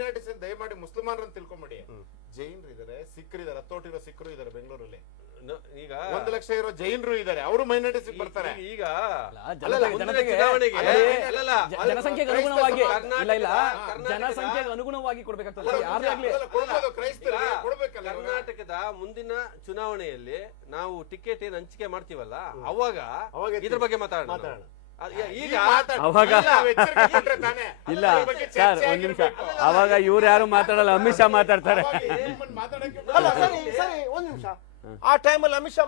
Minorities ದಯಮಾಡಿ ಮುಸ್ಲಿಮಾನರನ್ನು ತಿಳ್ಕೊಂಬಿಡಿ. ಜೈನರು ಇದಾರೆ, ಸಿಖ್ರು ಇದಾರೆ, ಹತ್ತೋಟಿರೋ ಸಿಖ್ರು ಇದಾರೆ ಬೆಂಗಳೂರಲ್ಲಿ. ಈಗ 1 ಲಕ್ಷ ಇರೋ ಜೈನರು ಇದಾರೆ, ಅವರು ಮೈನಾರಿಟೀಸ್ ಬರ್ತಾರೆ. ಈಗ ಜನಸಂಖ್ಯೆಗೆ ಅನುಗುಣವಾಗಿ ಜನಸಂಖ್ಯೆಗೆ ಅನುಗುಣವಾಗಿ ಕೊಡ್ಬೇಕಾಗ್ತದೆ. ಕರ್ನಾಟಕದ ಮುಂದಿನ ಚುನಾವಣೆಯಲ್ಲಿ ನಾವು ಟಿಕೆಟ್ ಏನ್ ಹಂಚಿಕೆ ಮಾಡ್ತೀವಲ್ಲ, ಅವಾಗ ಇದ್ರ ಬಗ್ಗೆ ಮಾತಾಡೋಣ. ಈಗ ಅವಾಗ ಇಲ್ಲ ಸರ್, ಒಂದ್ ನಿಮಿಷ, ಅವಾಗ ಇವ್ರು ಯಾರು ಮಾತಾಡಲ್ಲ, ಅಮಿತ್ ಶಾ ಮಾತಾಡ್ತಾರೆ. ಒಂದ್ ನಿಮಿಷ, ಆ ಟೈಮಲ್ಲಿ ಅಮಿತ್ ಶಾ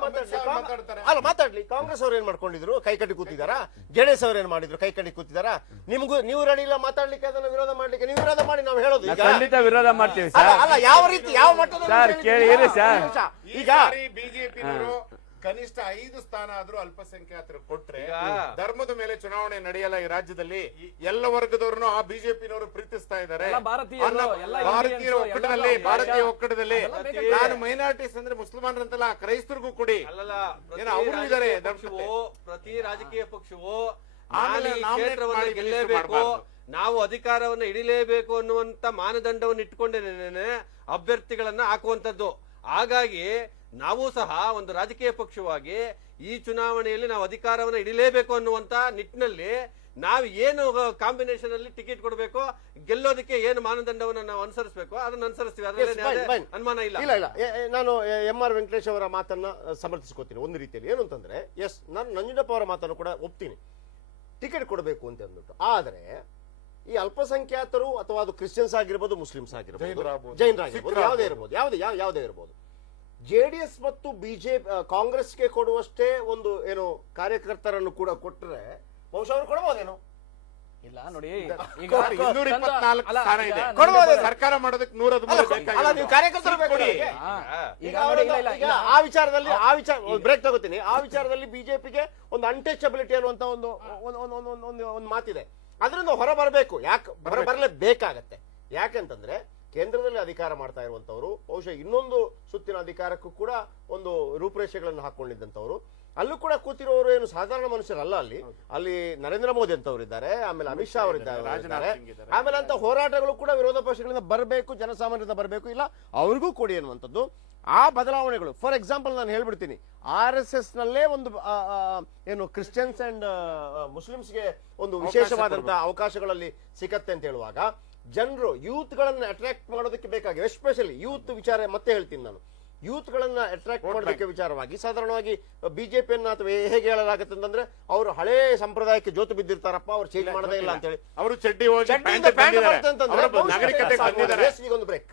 ಮಾತಾಡ್ಲಿ. ಕಾಂಗ್ರೆಸ್ ಅವ್ರು ಏನ್ ಮಾಡ್ಕೊಂಡಿದ್ರು, ಕೈ ಕಟ್ಟಿ ಕೂತಿದಾರ. ಜೆಡಿಎಸ್ ಅವ್ರು ಏನ್ ಮಾಡಿದ್ರು, ಕೈ ಕಟ್ಟಿ ಕೂತಿದಾರ. ನಿಮ್ಗೂ ನೀವು ರೆಡಿ ಇಲ್ಲ ಮಾತಾಡ್ಲಿಕ್ಕೆ, ಅದನ್ನ ವಿರೋಧ ಮಾಡ್ಲಿಕ್ಕೆ. ನೀವು ವಿರೋಧ ಮಾಡಿ ನಾವು ಹೇಳೋದು ಖಂಡಿತ ವಿರೋಧ ಮಾಡ್ತೀವಿ ಸರ್. ಅಲ್ಲ, ಯಾವ ರೀತಿ ಯಾವ ಮಟ್ಟದ ಸರ್ ಕೇಳಿ ಸರ್. ಈಗ ಬಿಜೆಪಿ ಕನಿಷ್ಠ 5 ಸ್ಥಾನ ಆದ್ರೂ ಅಲ್ಪಸಂಖ್ಯಾತರು ಕೊಟ್ರೆ ಧರ್ಮದ ಮೇಲೆ ಚುನಾವಣೆ ನಡೆಯಲ್ಲ ಈ ರಾಜ್ಯದಲ್ಲಿ. ಎಲ್ಲ ವರ್ಗದವ್ರನ್ನು ಆ ಬಿಜೆಪಿನವರು ಪ್ರೀತಿಸ್ತಾ ಇದ್ದಾರೆ. ಭಾರತೀಯ ಒಕ್ಕೂಟದಲ್ಲಿ ನಾನು ಮೈನಾರಿಟೀಸ್ ಅಂದ್ರೆ ಮುಸಲ್ಮಾನರಂತಲ್ಲ, ಕ್ರೈಸ್ತರಿಗೂ ಕೊಡಿ. ಅವರು ಇದ್ದಾರೆ. ಪ್ರತಿ ರಾಜಕೀಯ ಪಕ್ಷವು ಗೆಲ್ಲೇಬೇಕು, ನಾವು ಅಧಿಕಾರವನ್ನು ಹಿಡಿಲೇಬೇಕು ಅನ್ನುವಂತ ಮಾನದಂಡವನ್ನು ಇಟ್ಟುಕೊಂಡೇನೆ ಅಭ್ಯರ್ಥಿಗಳನ್ನ ಹಾಕುವಂತದ್ದು. ಹಾಗಾಗಿ ನಾವು ಸಹ ಒಂದು ರಾಜಕೀಯ ಪಕ್ಷವಾಗಿ ಈ ಚುನಾವಣೆಯಲ್ಲಿ ನಾವು ಅಧಿಕಾರವನ್ನು ಹಿಡಿಲೇಬೇಕು ಅನ್ನುವಂತ ನಿಟ್ಟಿನಲ್ಲಿ ನಾವು ಏನು ಕಾಂಬಿನೇಷನ್ ಅಲ್ಲಿ ಟಿಕೆಟ್ ಕೊಡಬೇಕು, ಗೆಲ್ಲೋದಕ್ಕೆ ಏನು ಮಾನದಂಡವನ್ನು ನಾವು ಅನುಸರಿಸಬೇಕು ಅದನ್ನ ಅನುಸರಿಸ್ತೀವಿ. ಅದರಲ್ಲಿ ಅನುಮಾನ ಇಲ್ಲ. ಇಲ್ಲ, ನಾನು MR ವೆಂಕಟೇಶ್ ಅವರ ಮಾತನ್ನ ಸಮರ್ಥಿಸ್ಕೋತೀನಿ ಒಂದು ರೀತಿಯಲ್ಲಿ. ಏನು ಅಂತಂದ್ರೆ, ಎಸ್, ನಾನು ನಂಜುಂಡಪ್ಪ ಅವರ ಮಾತನ್ನು ಕೂಡ ಒಪ್ತೀನಿ, ಟಿಕೆಟ್ ಕೊಡಬೇಕು ಅಂತ ಅಂದ್ಬಿಟ್ಟು. ಆದ್ರೆ ಈ ಅಲ್ಪಸಂಖ್ಯಾತರು ಅಥವಾ ಅದು ಕ್ರಿಶ್ಚಿಯನ್ಸ್ ಆಗಿರ್ಬೋದು, ಮುಸ್ಲಿಮ್ಸ್ ಆಗಿರ್ಬೋದು, ಜೈನರಾಗಿರ್ಬೋದು, ಯಾವುದೇ ಇರ್ಬೋದು, ಜೆಡಿಎಸ್ ಮತ್ತು ಬಿಜೆಪಿ ಕಾಂಗ್ರೆಸ್ಗೆ ಕೊಡುವಷ್ಟೇ ಒಂದು ಏನು ಕಾರ್ಯಕರ್ತರನ್ನು ಕೂಡ ಕೊಟ್ಟರೆ ಬಹುಶಃ ಅವರು ಕೊಡಬಹುದೇನೋ. ಇಲ್ಲ ನೋಡಿ, ಸರ್ಕಾರ ಮಾಡೋದಕ್ಕೆ 113 ಕಾರ್ಯಕರ್ತರು ಆ ವಿಚಾರದಲ್ಲಿ ಬ್ರೇಕ್ ತಗೋತೀನಿ. ಆ ವಿಚಾರದಲ್ಲಿ ಬಿಜೆಪಿಗೆ ಒಂದು ಅನ್ಟಚಬಿಲಿಟಿ ಅನ್ನುವಂತ ಒಂದು ಮಾತಿದೆ. ಅದರಿಂದ ಹೊರ ಬರಬೇಕು. ಹೊರ ಬರಲೇಬೇಕಾಗತ್ತೆ. ಯಾಕೆಂತಂದ್ರೆ ಕೇಂದ್ರದಲ್ಲಿ ಅಧಿಕಾರ ಮಾಡ್ತಾ ಇರುವಂತವರು, ಬಹುಶಃ ಇನ್ನೊಂದು ಸುತ್ತಿನ ಅಧಿಕಾರಕ್ಕೂ ಕೂಡ ಒಂದು ರೂಪರೇಷೆಗಳನ್ನು ಹಾಕೊಂಡಿದ್ದಂತವರು. ಅಲ್ಲೂ ಕೂಡ ಕೂತಿರೋರು ಏನು ಸಾಧಾರಣ ಮನುಷ್ಯರಲ್ಲ. ಅಲ್ಲಿ ನರೇಂದ್ರ ಮೋದಿ ಅಂತವ್ರು ಇದ್ದಾರೆ, ಆಮೇಲೆ ಅಮಿತ್ ಶಾ ಅವರಿದ್ದಾರೆ, ಆಮೇಲೆ ಅಂತ ಹೋರಾಟಗಳು ಕೂಡ ವಿರೋಧ ಪಕ್ಷಗಳಿಂದ ಬರಬೇಕು, ಜನಸಾಮಾನ್ಯರಿಂದ ಬರಬೇಕು. ಇಲ್ಲ ಅವ್ರಿಗೂ ಕೊಡಿ ಅನ್ನುವಂಥದ್ದು. ಆ ಬದಲಾವಣೆಗಳು, ಫಾರ್ ಎಕ್ಸಾಂಪಲ್ ನಾನು ಹೇಳ್ಬಿಡ್ತೀನಿ, RSS ನಲ್ಲೇ ಒಂದು ಏನು ಕ್ರಿಶ್ಚಿಯನ್ಸ್ ಅಂಡ್ ಮುಸ್ಲಿಮ್ಸ್ಗೆ ಒಂದು ವಿಶೇಷವಾದಂತಹ ಅವಕಾಶಗಳಲ್ಲಿ ಸಿಗತ್ತೆ ಅಂತ ಹೇಳುವಾಗ, ಜನರು ಯೂತ್ ಗಳನ್ನ ಅಟ್ರಾಕ್ಟ್ ಮಾಡೋದಕ್ಕೆ ಬೇಕಾಗಿ, ಎಸ್ಪೆಷಲಿ ಯೂತ್ ವಿಚಾರ ಮತ್ತೆ ಹೇಳ್ತೀನಿ ನಾನು, ಯೂತ್ ಗಳನ್ನ ಅಟ್ರಾಕ್ಟ್ ಮಾಡೋದಕ್ಕೆ ವಿಚಾರವಾಗಿ ಸಾಧಾರಣವಾಗಿ ಬಿಜೆಪಿಯನ್ನ ಅಥವಾ ಹೇಗೆ ಹೇಳಲಾಗುತ್ತೆ ಅಂತಂದ್ರೆ, ಅವರು ಹಳೇ ಸಂಪ್ರದಾಯಕ್ಕೆ ಜೋತು ಬಿದ್ದಿರ್ತಾರಪ್ಪ, ಅವ್ರು ಚೇಂಜ್ ಮಾಡೋದೇ ಇಲ್ಲ ಅಂತ ಹೇಳಿ ಅವರು ಚಡ್ಡಿ ಒಂದು ಬ್ರೇಕ್.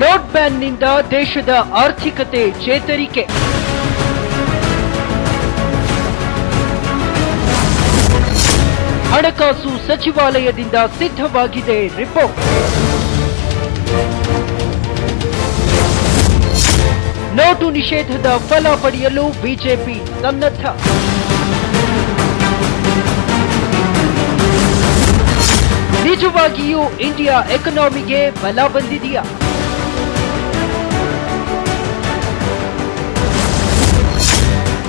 ನೋಟ್ ಬ್ಯಾನ್ನಿಂದ ದೇಶದ ಆರ್ಥಿಕತೆ ಚೇತರಿಕೆ. ಹಣಕಾಸು ಸಚಿವಾಲಯದಿಂದ ಸಿದ್ಧವಾಗಿದೆ ರಿಪೋರ್ಟ್. ನೋಟು ನಿಷೇಧದ ಫಲ ಪಡೆಯಲು ಬಿಜೆಪಿ ಸನ್ನದ್ಧ. ನಿಜವಾಗಿಯೂ ಇಂಡಿಯಾ ಎಕಾನಮಿಗೆ ಬಲ ಬಂದಿದೆಯಾ?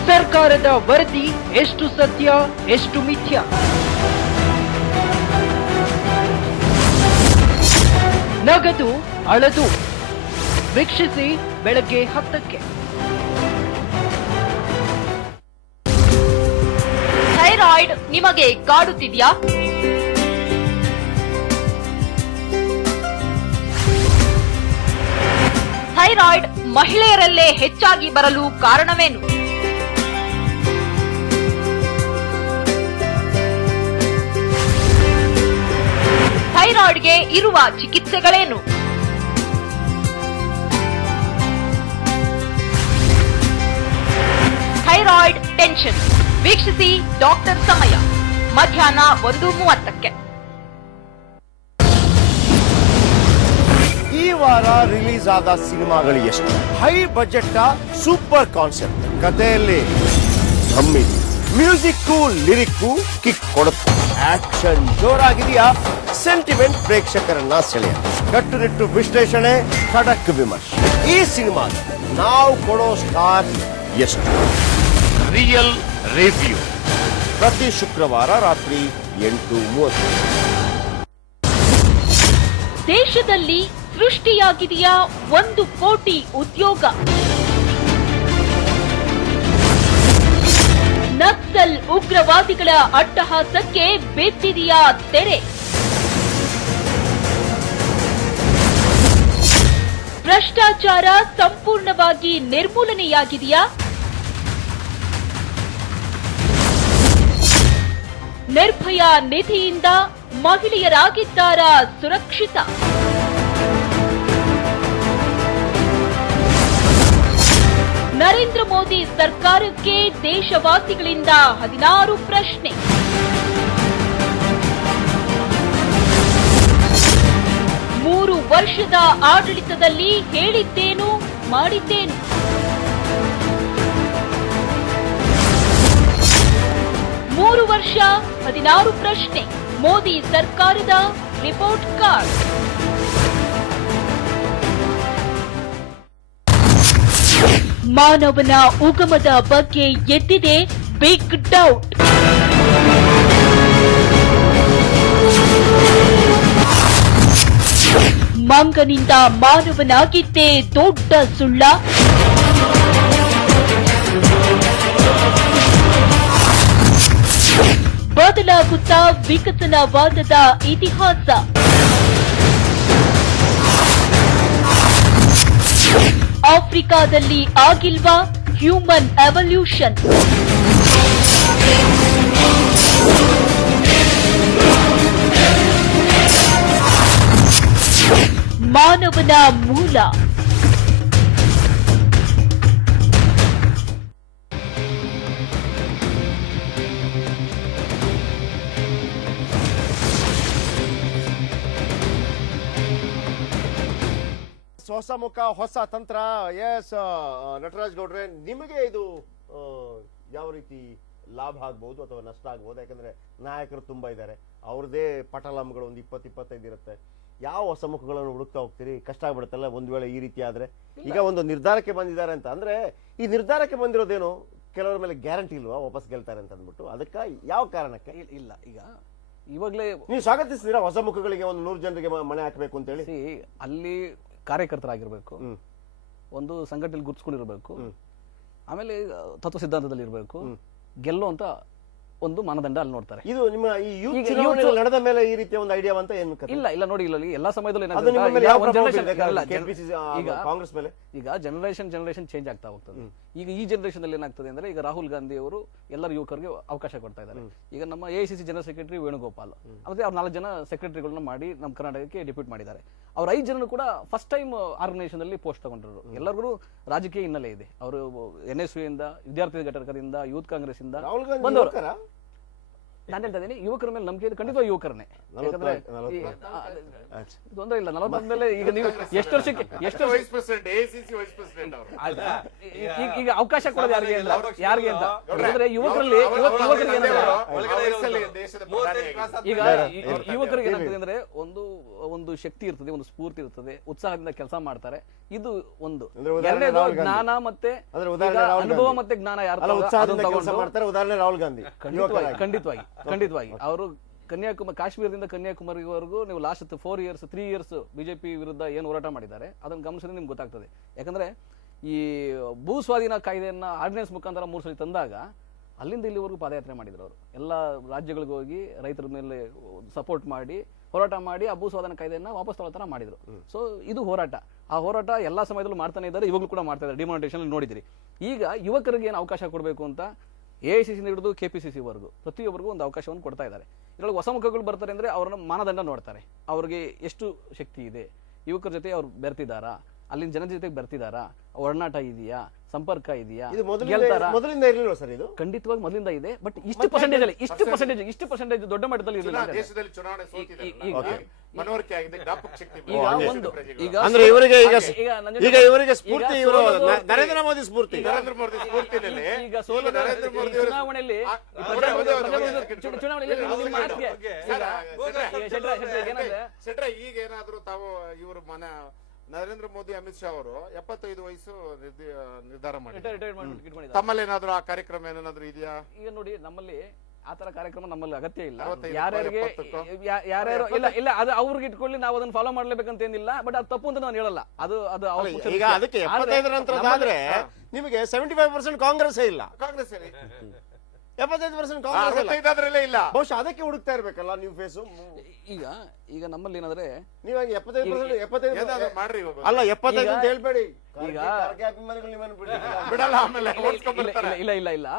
ಸರ್ಕಾರದ ವರದಿ ಎಷ್ಟು ಸತ್ಯ, ಎಷ್ಟು ಮಿಥ್ಯ? ನಗದು ಅಳದು ವೀಕ್ಷಿಸಿ ಬೆಳಗ್ಗೆ 10ಕ್ಕೆ. ಥೈರಾಯ್ಡ್ ನಿಮಗೆ ಕಾಡುತ್ತಿದೆಯಾ? ಥೈರಾಯ್ಡ್ ಮಹಿಳೆಯರಲ್ಲೇ ಹೆಚ್ಚಾಗಿ ಬರಲು ಕಾರಣವೇನು? ಥೈರಾಯ್ಡ್ಗೆ ಇರುವ ಚಿಕಿತ್ಸೆಗಳೇನು? ಥೈರಾಯ್ಡ್ ಟೆನ್ಷನ್ ವೀಕ್ಷಿಸಿ ಡಾಕ್ಟರ್ ಸಮಯ ಮಧ್ಯಾಹ್ನ 1:30ಕ್ಕೆ. ಈ ವಾರ ರಿಲೀಸ್ ಆದ ಸಿನಿಮಾಗಳು ಎಷ್ಟು? ಹೈ ಬಜೆಟ್ ಸೂಪರ್ ಕಾನ್ಸೆಪ್ಟ್, ಕಥೆಯಲ್ಲಿ ಧಮ್ಮಿದೆ, ಮ್ಯೂಸಿಕ್ ಲಿರಿಕ್ ಕಿಕ್ ಕೊಡುತ್ತೆ, ಆಕ್ಷನ್ ಜೋರಾಗಿದೆಯಾ, ಸೆಂಟಿಮೆಂಟ್ ಪ್ರೇಕ್ಷಕರನ್ನ ಸೆಳೆಯುತ್ತೆ, ಕಟ್ಟುನಿಟ್ಟು ವಿಶ್ಲೇಷಣೆ, ಖಡಕ್ ವಿಮರ್ಶೆ. ಈ ಸಿನಿಮಾ ನಾವು ಕೊಡೋ ಸ್ಟಾರ್ ಎಷ್ಟು? ರಿಯಲ್ ರಿವ್ಯೂ ಪ್ರತಿ ಶುಕ್ರವಾರ ರಾತ್ರಿ 8:30. ದೇಶದಲ್ಲಿ ಸೃಷ್ಟಿಯಾಗಿದೆಯಾ 1 ಕೋಟಿ ಉದ್ಯೋಗ? ನಕ್ಸಲ್ ಉಗ್ರವಾದಿಗಳ ಅಟ್ಟಹಾಸಕ್ಕೆ ಬೆತ್ತಿದೆಯಾ ತೆರೆ? ಭ್ರಷ್ಟಾಚಾರ ಸಂಪೂರ್ಣವಾಗಿ ನಿರ್ಮೂಲನೆಯಾಗಿದೆಯಾ? ನಿರ್ಭಯ ನಿಧಿಯಿಂದ ಮಹಿಳೆಯರಾಗಿದ್ದಾರಾ ಸುರಕ್ಷಿತ? ನರೇಂದ್ರ ಮೋದಿ ಸರ್ಕಾರಕ್ಕೆ ದೇಶವಾಸಿಗಳಿಂದ 16 ಪ್ರಶ್ನೆ. ಮೂರು ವರ್ಷದ ಆಡಳಿತದಲ್ಲಿ ಹೇಳಿದ್ದೇನು ಮಾಡಿದ್ದೇನು? ಮೂರು ವರ್ಷ 16 ಪ್ರಶ್ನೆ. ಮೋದಿ ಸರ್ಕಾರದ ರಿಪೋರ್ಟ್ ಕಾರ್ಡ್. ಮಾನವನ ಉಗಮದ ಬಗ್ಗೆ ಎದ್ದಿದೆ ಬಿಗ್ ಡೌಟ್. ಮಂಗನಿಂದ ಮಾನವನಾಗಿದ್ದೇ ದೊಡ್ಡ ಸುಳ್ಳ? ಬದಲಾಗುತ್ತಾ ವಿಕಸನವಾದದ ಇತಿಹಾಸ. ಆಫ್ರಿಕಾದಲ್ಲಿ ಆಗಿಲ್ವಾ ಹ್ಯೂಮನ್ ಎವಲ್ಯೂಷನ್? ಮಾನವನ ಮೂಲ. ಹೊಸ ಮುಖ ಹೊಸ ತಂತ್ರ. ಎಸ್ ನಟರಾಜ್ ಗೌಡ್ರೆ, ನಿಮಗೆ ಇದು ಯಾವ ರೀತಿ ಲಾಭ ಆಗ್ಬಹುದು ಅಥವಾ ನಷ್ಟ ಆಗ್ಬಹುದು? ಯಾಕಂದ್ರೆ ನಾಯಕರು ತುಂಬಾ ಇದ್ದಾರೆ, ಅವ್ರದೇ ಪಟಲಂಗಳು ಒಂದು 20-25 ಇರುತ್ತೆ. ಯಾವ ಹೊಸ ಮುಖಗಳನ್ನು ಹುಡುಕ್ತಾ ಹೋಗ್ತೀರಿ? ಕಷ್ಟ ಆಗ್ಬಿಡುತ್ತಲ್ಲ ಒಂದ್ ವೇಳೆ ಈ ರೀತಿ ಆದ್ರೆ. ಈಗ ಒಂದು ನಿರ್ಧಾರಕ್ಕೆ ಬಂದಿದ್ದಾರೆ ಅಂತ ಅಂದ್ರೆ, ಈ ನಿರ್ಧಾರಕ್ಕೆ ಬಂದಿರೋದೇನು? ಕೆಲವರ ಮೇಲೆ ಗ್ಯಾರಂಟಿ ಇಲ್ವಾ ವಾಪಸ್ ಗೆಲ್ತಾರೆ ಅಂತ ಅಂದ್ಬಿಟ್ಟು? ಅದಕ್ಕ ಯಾವ ಕಾರಣಕ್ಕೆ? ಇಲ್ಲ, ಈಗ ಇವಾಗಲೇ ನೀವು ಸ್ವಾಗತಿಸ್ತೀರಾ ಹೊಸ ಮುಖಗಳಿಗೆ? ಒಂದು 100 ಜನರಿಗೆ ಮನೆ ಹಾಕಬೇಕು ಅಂತ ಹೇಳಿ ಅಲ್ಲಿ ಕಾರ್ಯಕರ್ತರಾಗಿರ್ಬೇಕು, ಒಂದು ಸಂಘಟನೆಯಲ್ಲಿ ಗುರುತಿಸ್ಕೊಂಡಿರ್ಬೇಕು, ಆಮೇಲೆ ತತ್ವ ಸಿದ್ಧಾಂತದಲ್ಲಿ ಇರಬೇಕು, ಗೆಲ್ಲೋ ಅಂತ ಒಂದು ಮಾನದಂಡ ಅಲ್ಲಿ ನೋಡ್ತಾರೆ. ಇದು ನಿಮ್ಮ ಈ ಯೂತ್ ಚುನಾವಣೆಗಳು ನಡೆದ ಮೇಲೆ ಈ ರೀತಿಯ ಒಂದು ಐಡಿಯಾ ಅಂತ ಏನು? ಇಲ್ಲ ನೋಡಿ, ಇಲ್ಲ ಎಲ್ಲಾ ಸಮಯದಲ್ಲೂ ಕಾಂಗ್ರೆಸ್ ಮೇಲೆ ಈಗ ಜನರೇಷನ್ ಚೇಂಜ್ ಆಗ್ತಾ ಹೋಗ್ತದೆ. ಈಗ ಈ ಜನರೇಷನ್ ಅಲ್ಲಿ ಏನಾಗ್ತದೆ ಅಂದ್ರೆ, ಈಗ ರಾಹುಲ್ ಗಾಂಧಿ ಅವರು ಎಲ್ಲರ ಯುವಕರಿಗೆ ಅವಕಾಶ ಕೊಡ್ತಾ ಇದ್ದಾರೆ. ಈಗ ನಮ್ಮ AICC ಜನರಲ್ ಸೆಕ್ರೆಟರಿ ವೇಣುಗೋಪಾಲ್ ಮತ್ತೆ ಅವ್ರ 4 ಜನ ಸೆಕ್ರೆಟರಿಗಳನ್ನ ಮಾಡಿ ನಮ್ಮ ಕರ್ನಾಟಕಕ್ಕೆ ಡೆಪ್ಯೂಟ್ ಮಾಡಿದ್ದಾರೆ. ಅವ್ರ 5 ಜನರು ಕೂಡ ಫಸ್ಟ್ ಟೈಮ್ ಆರ್ಗನೈಸೇಷನ್ ಅಲ್ಲಿ ಪೋಸ್ಟ್ ತಗೊಂಡಿದ್ರು. ಎಲ್ಲರಿಗೂ ರಾಜಕೀಯ ಹಿನ್ನೆಲೆ ಇದೆ. ಅವರು NSU ಇಂದ, ವಿದ್ಯಾರ್ಥಿ ಘಟಕದಿಂದ, ಯೂತ್ ಕಾಂಗ್ರೆಸ್ ಇಂದ ಬಂದವರು. ನಾನು ಹೇಳ್ತಾ ಇದ್ದೀನಿ, ಯುವಕರ ಮೇಲೆ ನಂಬಿಕೆ ಇದೆ, ಖಂಡಿತ ಯುವಕರನ್ನೇ. ಯಾಕಂದ್ರೆ ತೊಂದರೆ ಇಲ್ಲ, 40 ಮೇಲೆ ಈಗ ನೀವು ಎಷ್ಟು ವರ್ಷಕ್ಕೆ ಈಗ ಅವಕಾಶ ಕೊಡೋದು ಯಾರಿಗೆ ಅಂತ ಯಾಕಂದ್ರೆ ಯುವಕರಿಗೆ ಈಗ ಯುವಕರಿಗೆ ಏನಾಗ್ತದೆ ಅಂದ್ರೆ, ಒಂದು ಶಕ್ತಿ ಇರ್ತದೆ, ಒಂದು ಸ್ಫೂರ್ತಿ ಇರ್ತದೆ, ಉತ್ಸಾಹದಿಂದ ಕೆಲಸ ಮಾಡ್ತಾರೆ. ಇದು ಒಂದು. ಎರಡನೇದು ಜ್ಞಾನ ಮತ್ತೆ ಅನುಭವ ಮತ್ತೆ ಜ್ಞಾನ ಯಾರು ಮಾಡ್ತಾರೆ. ಉದಾಹರಣೆ ರಾಹುಲ್ ಗಾಂಧಿ. ಖಂಡಿತವಾಗಿ ಅವರು ಕಾಶ್ಮೀರದಿಂದ ಕನ್ಯಾಕುಮಾರಿವರೆಗೂ ನೀವು ಲಾಸ್ಟ್ 3 ಇಯರ್ಸ್ ಬಿಜೆಪಿ ವಿರುದ್ಧ ಏನು ಹೋರಾಟ ಮಾಡಿದ್ದಾರೆ ಅದನ್ನು ಗಮನಿಸಿದ್ರೆ ನಿಮ್ಗೆ ಗೊತ್ತಾಗ್ತದೆ. ಯಾಕಂದ್ರೆ ಈ ಭೂ ಸ್ವಾಧೀನ ಕಾಯ್ದೆಯನ್ನ ಆರ್ಡಿನೆನ್ಸ್ ಮುಖಾಂತರ 3 ಸಲ ತಂದಾಗ ಅಲ್ಲಿಂದ ಇಲ್ಲಿವರೆಗೂ ಪಾದಯಾತ್ರೆ ಮಾಡಿದ್ರು. ಅವರು ಎಲ್ಲ ರಾಜ್ಯಗಳಿಗೆ ಹೋಗಿ ರೈತರ ಮೇಲೆ ಸಪೋರ್ಟ್ ಮಾಡಿ ಹೋರಾಟ ಮಾಡಿ ಆ ಭೂ ಸ್ವಾಧೀನ ಕಾಯ್ದೆಯನ್ನ ವಾಪಸ್ ತಗೊಳ್ತಾರ ಮಾಡಿದ್ರು. ಸೊ ಇದು ಹೋರಾಟ. ಆ ಹೋರಾಟ ಎಲ್ಲಾ ಸಮಯದಲ್ಲೂ ಮಾಡ್ತಾನೆ ಇದ್ದಾರೆ, ಇವಾಗಲೂ ಕೂಡ ಮಾಡ್ತಾ ಇದ್ದಾರೆ. ಡಿಮಾನಿಟೇಷನ್ ನೋಡಿದ್ರಿ. ಈಗ ಯುವಕರಿಗೆ ಏನು ಅವಕಾಶ ಕೊಡಬೇಕು ಅಂತ AICC ಹಿಡಿದು KPCC ವರೆಗೂ ಪ್ರತಿಯೊಬ್ಬರಿಗೂ ಒಂದು ಅವಕಾಶವನ್ನು ಕೊಡ್ತಾ ಇದ್ದಾರೆ. ಇದರೊಳಗೆ ಹೊಸ ಮುಖಗಳು ಬರ್ತಾರೆ ಅಂದ್ರೆ ಅವರ ಮಾನದಂಡ ನೋಡ್ತಾರೆ. ಅವ್ರಿಗೆ ಎಷ್ಟು ಶಕ್ತಿ ಇದೆ, ಯುವಕರ ಜೊತೆ ಅವ್ರು ಬೆರ್ತಿದಾರಾ, ಅಲ್ಲಿನ ಜನ ಜೊತೆಗೆ ಬೆರ್ತಿದಾರಾ, ಒಡನಾಟ ಇದೆಯಾ, ಸಂಪರ್ಕ ಇದೆಯಾ, ಮೊದಲಿಂದ ಇರಲಿಲ್ಲ ಸರ್? ಇದು ಖಂಡಿತವಾಗಿ ಮೊದಲಿಂದ ಇದೆ. ಬಟ್ ಇಷ್ಟು ಪರ್ಸೆಂಟೇಜ್ ದೊಡ್ಡ ಮಟ್ಟದಲ್ಲಿ ಇರಲಿಲ್ಲ. ದೇಶದಲ್ಲಿ ಚುನಾವಣೆ ಸೋತಿದೆ, ಮನವರಿಕೆ ಆಗಿದೆ, ಜ್ಞಾಪಕ ಶಕ್ತಿ. ಅಂದ್ರೆ ಇವರಿಗೆ ಈಗ ಇವರಿಗೆ ಸ್ಫೂರ್ತಿ ಇವರು ನರೇಂದ್ರ ಮೋದಿ ಸ್ಫೂರ್ತಿ. ನರೇಂದ್ರ ಮೋದಿ ಸ್ಫೂರ್ತಿನಲ್ಲಿ ಈಗ ಸೋಲು ಚುನಾವಣೆಯಲ್ಲಿ ಶೆಟ್ರ ಈಗ ಏನಾದ್ರು ತಾವು ಇವರು ನರೇಂದ್ರ ಮೋದಿ ಅಮಿತ್ ಶಾ ಅವರು 75 ವಯಸ್ಸು ನಿರ್ಧಾರ ಮಾಡಿದ್ದಾರೆ. ರಿಟೈರ್ಡ್ ಮಾಡಿದ್ದಾರೆ. ತಮ್ಮಲ್ಲಿ ಏನಾದ್ರು ಆ ಕಾರ್ಯಕ್ರಮ ಏನಾದ್ರು ಇದೆಯಾ? ಈಗ ನೋಡಿ, ನಮ್ಮಲ್ಲಿ ಆತರ ಕಾರ್ಯಕ್ರಮ ನಮ್ಮಲ್ಲಿ ಅಗತ್ಯ ಇಲ್ಲ. 65, ಯಾರ್ಯಾರಿಗೆ 70 ಯಾರ್ಯಾರು ಇಲ್ಲ ಅದು ಅವ್ರಿಗೆ ಇಟ್ಕೊಳ್ಳಿ, ನಾವು ಅದನ್ನ ಫಾಲೋ ಮಾಡ್ಲೇಬೇಕಂತ ಏನಿಲ್ಲ. ಬಟ್ ಅದು ತಪ್ಪು ಅಂತ ನಾನು ಹೇಳಲ್ಲ. ಅದು ಅವ್ರ ಪಕ್ಷದ ಈಗ ವಿಷಯ. ಅದಕ್ಕೆ ಆದ್ರೆ 75 ನಂತರದಾದ್ರೆ ನಿಮಗೆ 75% ಕಾಂಗ್ರೆಸ್ ಇಲ್ಲ, ಕಾಂಗ್ರೆಸ್ 75% ಕಾಂಗ್ರೆಸ್ ಇಲ್ಲ. 65 ಆದ್ರಲ್ಲೇ ಇಲ್ಲ. ಬಹುಶಃ ಅದಕ್ಕೆ ಹುಡುಕ್ತಾ ಇರ್ಬೇಕಲ್ಲ ನೀವು ಫೇಸು. ಈಗ ನಮ್ಮಲ್ಲಿ ಏನಂದ್ರೆ ನೀವಾಗಿ 75% ಏನಾದ್ರು ಮಾಡ್ರಿ ಇವಾಗ. ಅಲ್ಲ 75 ಅಂತ ಹೇಳ್ಬೇಡಿ. ಈಗ ಖರ್ಗೆ ಅಭಿಮಾನಿಗಳು ನಿಮ್ಮನ್ನು ಬಿಡಲ್ಲ, ಆಮೇಲೆ ಓಡಿಸ್ಕೊಂಡ್ಬರ್ತಾರೆ. ಇಲ್ಲ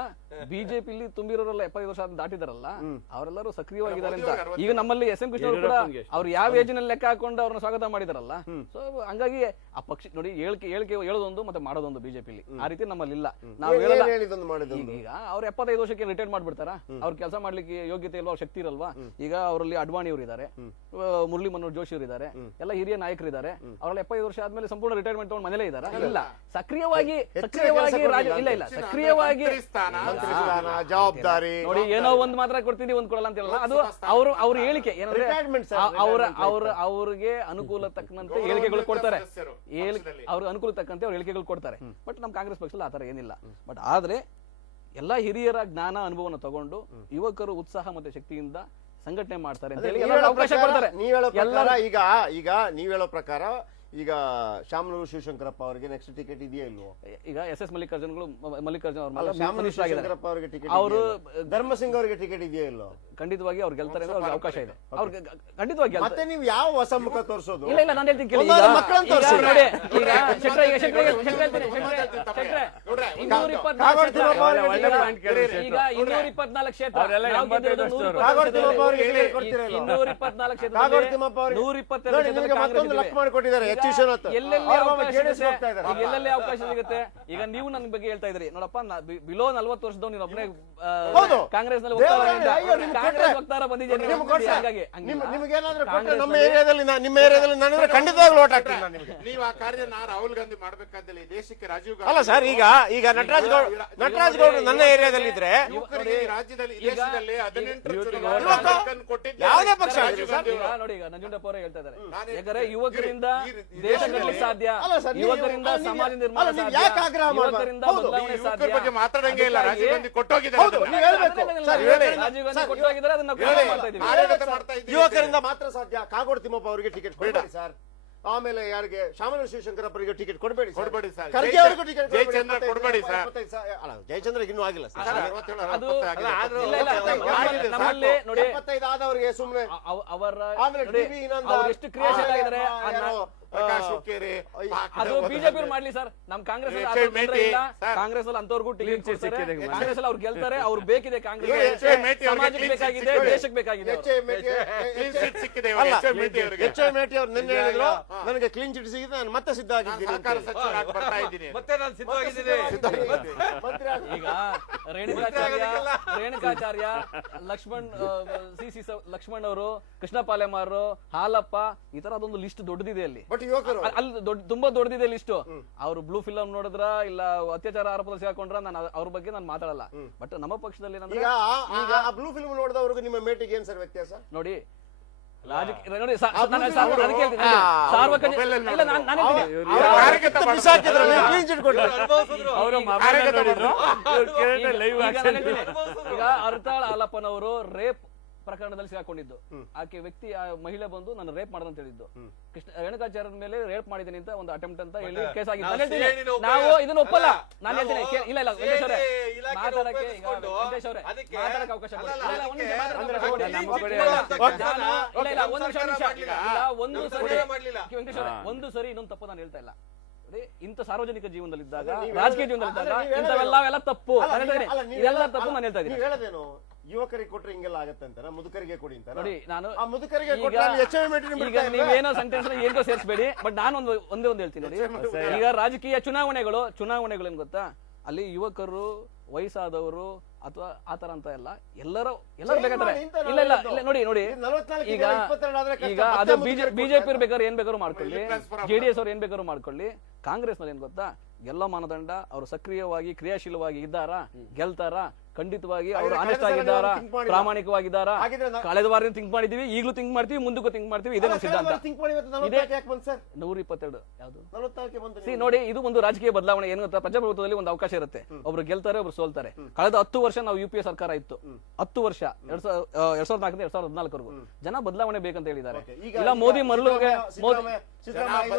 ಬಿಜೆಪಿಲಿ ತುಂಬಿರೋರೆಲ್ಲ 75 ವರ್ಷ ದಾಟಿದಾರಲ್ಲ, ಅವರೆಲ್ಲರೂ ಸಕ್ರಿಯವಾಗಿದ್ದಾರೆ ಅಂತ. ಈಗ ನಮ್ಮಲ್ಲಿ ಎಸ್ ಎಂ ಕೃಷ್ಣ ಅವರು ಕೂಡ ಅವ್ರು ಯಾವ ಏಜ್ ನಲ್ಲಿ ಲೆಕ್ಕ ಹಾಕೊಂಡು ಅವ್ರನ್ನ ಸ್ವಾಗತ ಮಾಡಿದಾರಲ್ಲ. ಸೊ ಹಂಗಾಗಿ ಆ ಪಕ್ಷ ನೋಡಿ, ಹೇಳಿಕೆ ಹೇಳೋದೊಂದು ಮತ್ತೆ ಮಾಡೋದೊಂದು ಬಿಜೆಪಿಲಿ ಆ ರೀತಿ ನಮ್ಮಲ್ಲಿ ಇಲ್ಲ. ನಾವು ಹೇಳಲ್ಲ. ಹೇಳಿದೊಂದು ಮಾಡಿದೊಂದು. ಈಗ ಅವ್ರು 75 ವರ್ಷಕ್ಕೆ ರಿಟೈರ್ ಮಾಡ್ಬಿಡ್ತಾರ? ಅವ್ರ ಕೆಲಸ ಮಾಡ್ಲಿಕ್ಕೆ ಯೋಗ್ಯತೆ ಇಲ್ವಾ, ಅವ್ರ ಶಕ್ತಿ ಇರಲ್ವಾ? ಈಗ ಅವರಲ್ಲಿ ಅಡ್ವಾಣಿ ಅವರು ಇದ್ದಾರೆ, ಮುರಳಿ ಮನೋಹರ್ ಜೋಶಿ ಅವರು ಇದ್ದಾರೆ, ಎಲ್ಲ ಹಿರಿಯ ನಾಯಕರು ಇದ್ದಾರೆ. ಅವರೆಲ್ಲ 75 ವರ್ಷ ಆದ್ಮೇಲೆ ಸಂಪೂರ್ಣ ರಿಟೈರ್ಮೆಂಟ್ ತಗೊಂಡು ಮನೇಲೇ ಇದ್ದಾರೆ. ಇಲ್ಲ, ಸಕ್ರಿಯವಾಗಿ ಇಲ್ಲ ಸಕ್ರಿಯವಾಗಿ ಮಂತ್ರಿ ಸ್ಥಾನ, ಜವಾಬ್ದಾರಿ ನೋಡಿ, ಏನೋ ಒಂದ್ ಮಾತ್ರ ಕೊಡ್ತೀನಿ, ಒಂದ್ ಕೊಡಲ್ಲ ಅಂತ ಹೇಳಲ್ಲ. ಅದು ಅವ್ರ ಹೇಳಿಕೆ ಏನಂದ್ರೆ ಅವ್ರಿಗೆ ಅನುಕೂಲ ತಕ್ಕಂತೆ ಹೇಳಿಕೆಗಳು ಕೊಡ್ತಾರೆ. ಅವ್ರ ಅನುಕೂಲ ತಕ್ಕಂತೆ ಅವ್ರ ಹೇಳಿಕೆಗಳು ಕೊಡ್ತಾರೆ. ಬಟ್ ನಮ್ ಕಾಂಗ್ರೆಸ್ ಪಕ್ಷದಲ್ಲಿ ಆತರ ಏನಿಲ್ಲ. ಬಟ್ ಆದ್ರೆ ಎಲ್ಲಾ ಹಿರಿಯರ ಜ್ಞಾನ ಅನುಭವನ ತಗೊಂಡು ಯುವಕರು ಉತ್ಸಾಹ ಮತ್ತೆ ಶಕ್ತಿಯಿಂದ ಸಂಘಟನೆ ಮಾಡ್ತಾರೆ ಅಂತ ಹೇಳಿ ಅವಕಾಶ ಕೊಡ್ತಾರೆ. ಈಗ ನೀವ್ ಹೇಳೋ ಪ್ರಕಾರ ಈಗ ಶಾಮನೂರು ಶಿವಶಂಕರಪ್ಪ ಅವರಿಗೆ ನೆಕ್ಸ್ಟ್ ಟಿಕೆಟ್ ಇದೆಯಾ ಇಲ್ವೋ? ಈಗ ಎಸ್ ಮಲ್ಲಿಕಾರ್ಜುನ್ ಶಾಮನೂರು ಶಿವಶಂಕರಪ್ಪ ಅವರಿಗೆ ಟಿಕೆಟ್, ಅವರು ಧರ್ಮಸಿಂಗ್ ಅವರಿಗೆ ಟಿಕೆಟ್ ಇದೆಯಾ ಇಲ್ವೋ? ಖಂಡಿತವಾಗಿ ಅವ್ರಿಗೆ ಗೆಲ್ತಾರೆ ಅಂತ ಅವ್ರಿಗೆ ಅವಕಾಶ ಇದೆ. ಅವ್ರಿಗೆ ಖಂಡಿತವಾಗಿ ಗೆಲ್ತಾರೆ. ಮತ್ತೆ ನೀವು ಯಾವ ಹೊಸ ಮುಖ ತೋರಿಸೋದು? ಇಲ್ಲ ನಾನು ಹೇಳ್ತೀನಿ ಕೇಳಿ. ಈಗ ಮಕ್ಕಳನ್ನ ತೋರಿಸಿ ನೋಡಿ, ಈಗ ಶೆಟ್ರೆ 224 ಕ್ಷೇತ್ರ, 124 ಲಕ್ ಮಾಡಿಕೊಟ್ಟಿದ್ದಾರೆ. ಎಲ್ಲೆಲ್ಲಿ ಅವಕಾಶ ಸಿಗುತ್ತೆ? ಈಗ ನೀವು ನನ್ನ ಬಗ್ಗೆ ಹೇಳ್ತಾ ಇದ್ರಿ, ನೋಡಪ್ಪ ಬಿಲೋ 40 ವರ್ಷದವ್ ನೀನು ಒಬ್ಬನೇ ಕಾಂಗ್ರೆಸ್ ನಲ್ಲಿ ವಕ್ತಾರ ಬಂದಿದ್ದೀನಿ. ನಿಮ್ಗೇನಾದ್ರೂ ನಮ್ಮ ಏರಿಯಾದಲ್ಲಿ ಖಂಡಿತವಾಗ್ಲೂ ಓಟ್ ಹಾಕ್ತೀನಿ ನಾನು ನಿಮಗೆ. ನೀವು ಆ ಕಾರ್ಯ ರಾಹುಲ್ ಗಾಂಧಿ ಮಾಡ್ಬೇಕಾದಲ್ಲಿ ದೇಶಕ್ಕೆ ರಾಜೀವ್ ಗಾಂಧಿ ಅಲ್ಲ ಸರ್, ಈಗ ನಟರಾಜ್ ಗೌಡ್ರು ನನ್ನ ಏರಿಯಾದಲ್ಲಿ ಇದ್ರೆ ರಾಜ್ಯದಲ್ಲಿ ದೇಶದಲ್ಲಿ 18 ಕೊಟ್ಟಿದ್ದು ಯಾವುದೇ ಪಕ್ಷ ನೋಡಿ, ಈಗ ನಂಜುಂಡಪ್ಪ ಅವರೇ ಹೇಳ್ತಾ ಇದ್ದಾರೆ, ಯಾಕಂದ್ರೆ ಯುವಕರಿಂದ ದೇಶ ಕಟ್ಟಲಿಕ್ಕೆ ಸಾಧ್ಯ, ಯುವಕರಿಂದ ಸಮಾಜ ನಿರ್ಮಾಣ ಸಾಧ್ಯ, ಯುವಕರಿಂದ ಬದಲಾವಣೆ ಸಾಧ್ಯ. ಬಗ್ಗೆ ಮಾತಾಡಂಗೆ ಇಲ್ಲ. ರಾಜೀವ್ ಗಾಂಧಿ ಕೊಟ್ಟೋಗಿದ್ದಾರೆ, ರಾಜೀವ್ ಗಾಂಧಿ ಕೊಟ್ಟೋಗಿದ್ದಾರೆ, ಅದನ್ನ ಮಾಡ್ತಾ ಇದ್ದೀವಿ. ಯುವಕರಿಂದ ಮಾತ್ರ ಸಾಧ್ಯ. ಕಾಗೋಡು ತಿಮ್ಮಪ್ಪ ಅವರಿಗೆ ಟಿಕೆಟ್ ಕೊಡಬೇಡಿ ಸರ್. ಆಮೇಲೆ ಯಾರಿಗೆ ಶಾಮನೂರು ಶಿವಶಂಕರಪ್ಪರಿಗೆ ಟಿಕೆಟ್ ಕೊಡಬೇಡಿ ಸರ್. ಖರ್ಗೆ ಅವರಿಗೂ ಟಿಕೆಟ್ ಜಯಚಂದ್ರ ಕೊಡಬೇಡಿ ಸರ್. ಅಲ್ಲ, ಜಯಚಂದ್ರಿಗೆ ಇನ್ನೂ ಆಗಿಲ್ಲ ಸರ್. 75 ಆದವರಿಗೆ ಸುಮ್ಮನೆ ಎಷ್ಟು ಕ್ರಿಯಾಶೀಲ ಆಗಿದ್ದಾರೆ. ಪ್ರಕಾಶ್ ಹುಕ್ಕೇರಿ ಅದು ಬಿಜೆಪಿ ಮಾಡ್ಲಿ ಸರ್. ನಮ್ ಕಾಂಗ್ರೆಸ್ ಕಾಂಗ್ರೆಸ್ ಅಲ್ಲಿ ಅಂತವ್ರಿಗೂ ಟಿಕೆಟ್ ಸಿಕ್ಕಿದೆ. ಕಾಂಗ್ರೆಸ್ ಅಲ್ಲಿ ಅವ್ರು ಗೆಲ್ತಾರೆ. ಅವ್ರು ಬೇಕಿದೆ ಕಾಂಗ್ರೆಸ್, ಸಮಾಜಕ್ಕೆ ಬೇಕಾಗಿದೆ, ದೇಶಕ್ಕೆ ಬೇಕಾಗಿದೆ. ನಿನ್ನೆ ಹೇಳಿದ್ರು ನನಗೆ ಕ್ಲೀನ್ ಚಿಟ್ ಸಿಗಿದೆ, ನಾನು ಮತ್ತೆ ಸಿದ್ಧ ಆಗಿದ್ದೀನಿ. ಮತ್ತೆ ನಾನು ಸಿದ್ಧವಾಗಿದ್ದೀನಿ. ಈಗ ರೇಣುಕಾಚಾರ್ಯ ಲಕ್ಷ್ಮಣ್ ಅವರು, ಕೃಷ್ಣಪಾಲೆಮ್ಮ ಅವರು, ಹಾಲಪ್ಪ, ಈ ತರ ಅದೊಂದು ಲಿಸ್ಟ್ ದೊಡ್ಡದಿದೆ ಅಲ್ಲಿ. ಅಲ್ಲಿ ತುಂಬಾ ದೊಡ್ಡದಿದೆ ಲಿಸ್ಟ್. ಅವ್ರು ಬ್ಲೂ ಫಿಲಂ ನೋಡಿದ್ರ ಇಲ್ಲ ಅತ್ಯಾಚಾರ ಆರೋಪದಲ್ಲಿ ಸಿಗಾಕೊಂಡ್ರ ನಾನು ಅವ್ರ ಬಗ್ಗೆ ನಾನು ಮಾತಾಡಲ್ಲ. ಬಟ್ ನಮ್ಮ ಪಕ್ಷದಲ್ಲಿ ಬ್ಲೂ ಫಿಲ್ಮ್ ನೋಡಿದವ್ರಿಗೆ ನಿಮ್ಮ ಮೇಟಿಗೆ ಏನ್ ಸರ್ ವ್ಯತ್ಯಾಸ? ನೋಡಿ, ರಾಜಕೀಯ ಈಗ ಅರ್ತಾಳ್ ಹಾಲಪ್ಪನವರು ರೇಪ್ ಪ್ರಕರಣದಲ್ಲಿ ಸಿಗಾಕೊಂಡಿದ್ದು. ಆಕೆ ವ್ಯಕ್ತಿ ಮಹಿಳೆ ಬಂದು ನಾನು ರೇಪ್ ಮಾಡ್ದಂತ ಹೇಳಿದ್ದು. ರೇಣುಕಾಚಾರ್ಯರ ಮೇಲೆ ರೇಪ್ ಮಾಡಿದ್ದೀನಿ ಅಂತ ಒಂದು ಅಟೆಂಪ್ಟ್ ಅಂತ ಹೇಳಿ ಕೇಸ್ ಆಗಿದ್ದು. ನಾವು ಇದನ್ನ ಒಪ್ಪಲ್ಲ. ನಾನು ಹೇಳ್ತೀನಿ, ಇಲ್ಲ ವೆಂಕಟೇಶ್ ಅವರೇ ಮಾತಾಡಕ್ಕೆ, ಈಗ ವೆಂಕಟೇಶ್ ಅವರೇ ಮಾತಾಡಕ್ಕೆ ಅವಕಾಶ ಒಂದು ಸರಿ ಇನ್ನೊಂದು ತಪ್ಪು ನಾನು ಹೇಳ್ತಾ ಇಲ್ಲ. ಇಂಥ ಸಾರ್ವಜನಿಕ ಜೀವನದಲ್ಲಿದ್ದಾಗ, ರಾಜಕೀಯ ಜೀವನದಲ್ಲಿದ್ದಾಗ ಇಂಥವೆಲ್ಲ ತಪ್ಪು. ಇದೆಲ್ಲ ತಪ್ಪು ನಾನು ಹೇಳ್ತಾ ಇದ್ದೀನಿ. ಹೇಳದೇನು ಯುವಕರಿಗೆ ಕೊಟ್ರೆ ಹಿಂಗೆಲ್ಲ ಆಗತ್ತೆ ಅಂತ, ಮುದುಕರಿಗೆ ಕೊಡಿ ಅಂತ. ನೋಡಿ, ನಾನು ಮುದುಕರಿಗೆ ಈಗ ನೀವೇನೋ ಸೆಂಟೆನ್ಸ್ ಏನೋ ಸೇರಿಸಬೇಡಿ. ಬಟ್ ನಾನು ಒಂದೇ ಹೇಳ್ತೀನಿ ನೋಡಿ. ಈಗ ರಾಜಕೀಯ ಚುನಾವಣೆಗಳು ಏನ್ ಗೊತ್ತಾ, ಅಲ್ಲಿ ಯುವಕರು, ವಯಸ್ಸಾದವರು ಅಥವಾ ಆತರ ಅಂತ ಎಲ್ಲರೂ ಬೇಕಾದ್ರೆ ಇಲ್ಲ ನೋಡಿ ಈಗ ಅದು ಬಿಜೆಪಿ ಬೇಕಾದ್ರೆ ಏನ್ ಬೇಕಾದ್ರೂ ಮಾಡ್ಕೊಳ್ಳಿ, ಜೆಡಿಎಸ್ ಅವ್ರು ಏನ್ ಬೇಕಾದ್ರೂ ಮಾಡ್ಕೊಳ್ಳಿ. ಕಾಂಗ್ರೆಸ್ ನಲ್ಲಿ ಏನ್ ಗೊತ್ತಾ, ಎಲ್ಲ ಮಾನದಂಡ ಅವರು ಸಕ್ರಿಯವಾಗಿ ಕ್ರಿಯಾಶೀಲವಾಗಿ ಇದ್ದಾರಾ, ಗೆಲ್ತಾರಾ, ಖಂಡಿತವಾಗಿ ಅವರು ಹಾಗಿದ್ರೆ ಆನೆಸ್ಟ್ ಕಳೆದ ಸಲ ಆಗಿದ್ದಾರಾ, ನಾವು think ಮಾಡಿಲ್ಲ. ಪ್ರಾಮಾಣಿಕವಾಗಿದ್ದಾರಾ? ಹಾಗಿದ್ರೆ ಕಳೆದ ಬಾರಿ ಥಿಂಕ್ ಮಾಡಿದೀವಿ, ಈಗಲೂ ಥಿಂಕ್ ಮಾಡ್ತೀವಿ, ಮುಂದಕ್ಕೂ ಥಿಂಕ್ ಮಾಡ್ತೀವಿ. ಇದೇ ನಮ್ಮ ಸಿದ್ಧಾಂತ. ಥಿಂಕ್ ಮಾಡಿ ಇವತ್ತು ಇದೇ 44 ಯಾಕೆ ಬಂತು ಸರ್? 122 ಯಾವುದು 44 ಬಂತು. ಸಿ ನೋಡಿ, ಇದು ಒಂದು ರಾಜಕೀಯ ಬದಲಾವಣೆ. ಏನು ಗೊತ್ತಾ, ಪ್ರಜಾಪ್ರಭುತ್ವದಲ್ಲಿ ಒಂದು ಅವಕಾಶ ಇರುತ್ತೆ. ಒಬ್ರು ಗೆಲ್ತಾರೆ, ಒಬ್ರು ಸೋಲ್ತಾರೆ. ಕಳೆದ 10 ವರ್ಷ ನಾವು UPA ಸರ್ಕಾರ ಇತ್ತು. 10 ವರ್ಷ 2004 2014 ಜನ ಬದಲಾವಣೆ ಬೇಕಂತ ಹೇಳಿದ್ದಾರೆ. ಇಲ್ಲ ಮೋದಿ ಮರಳುಗೆ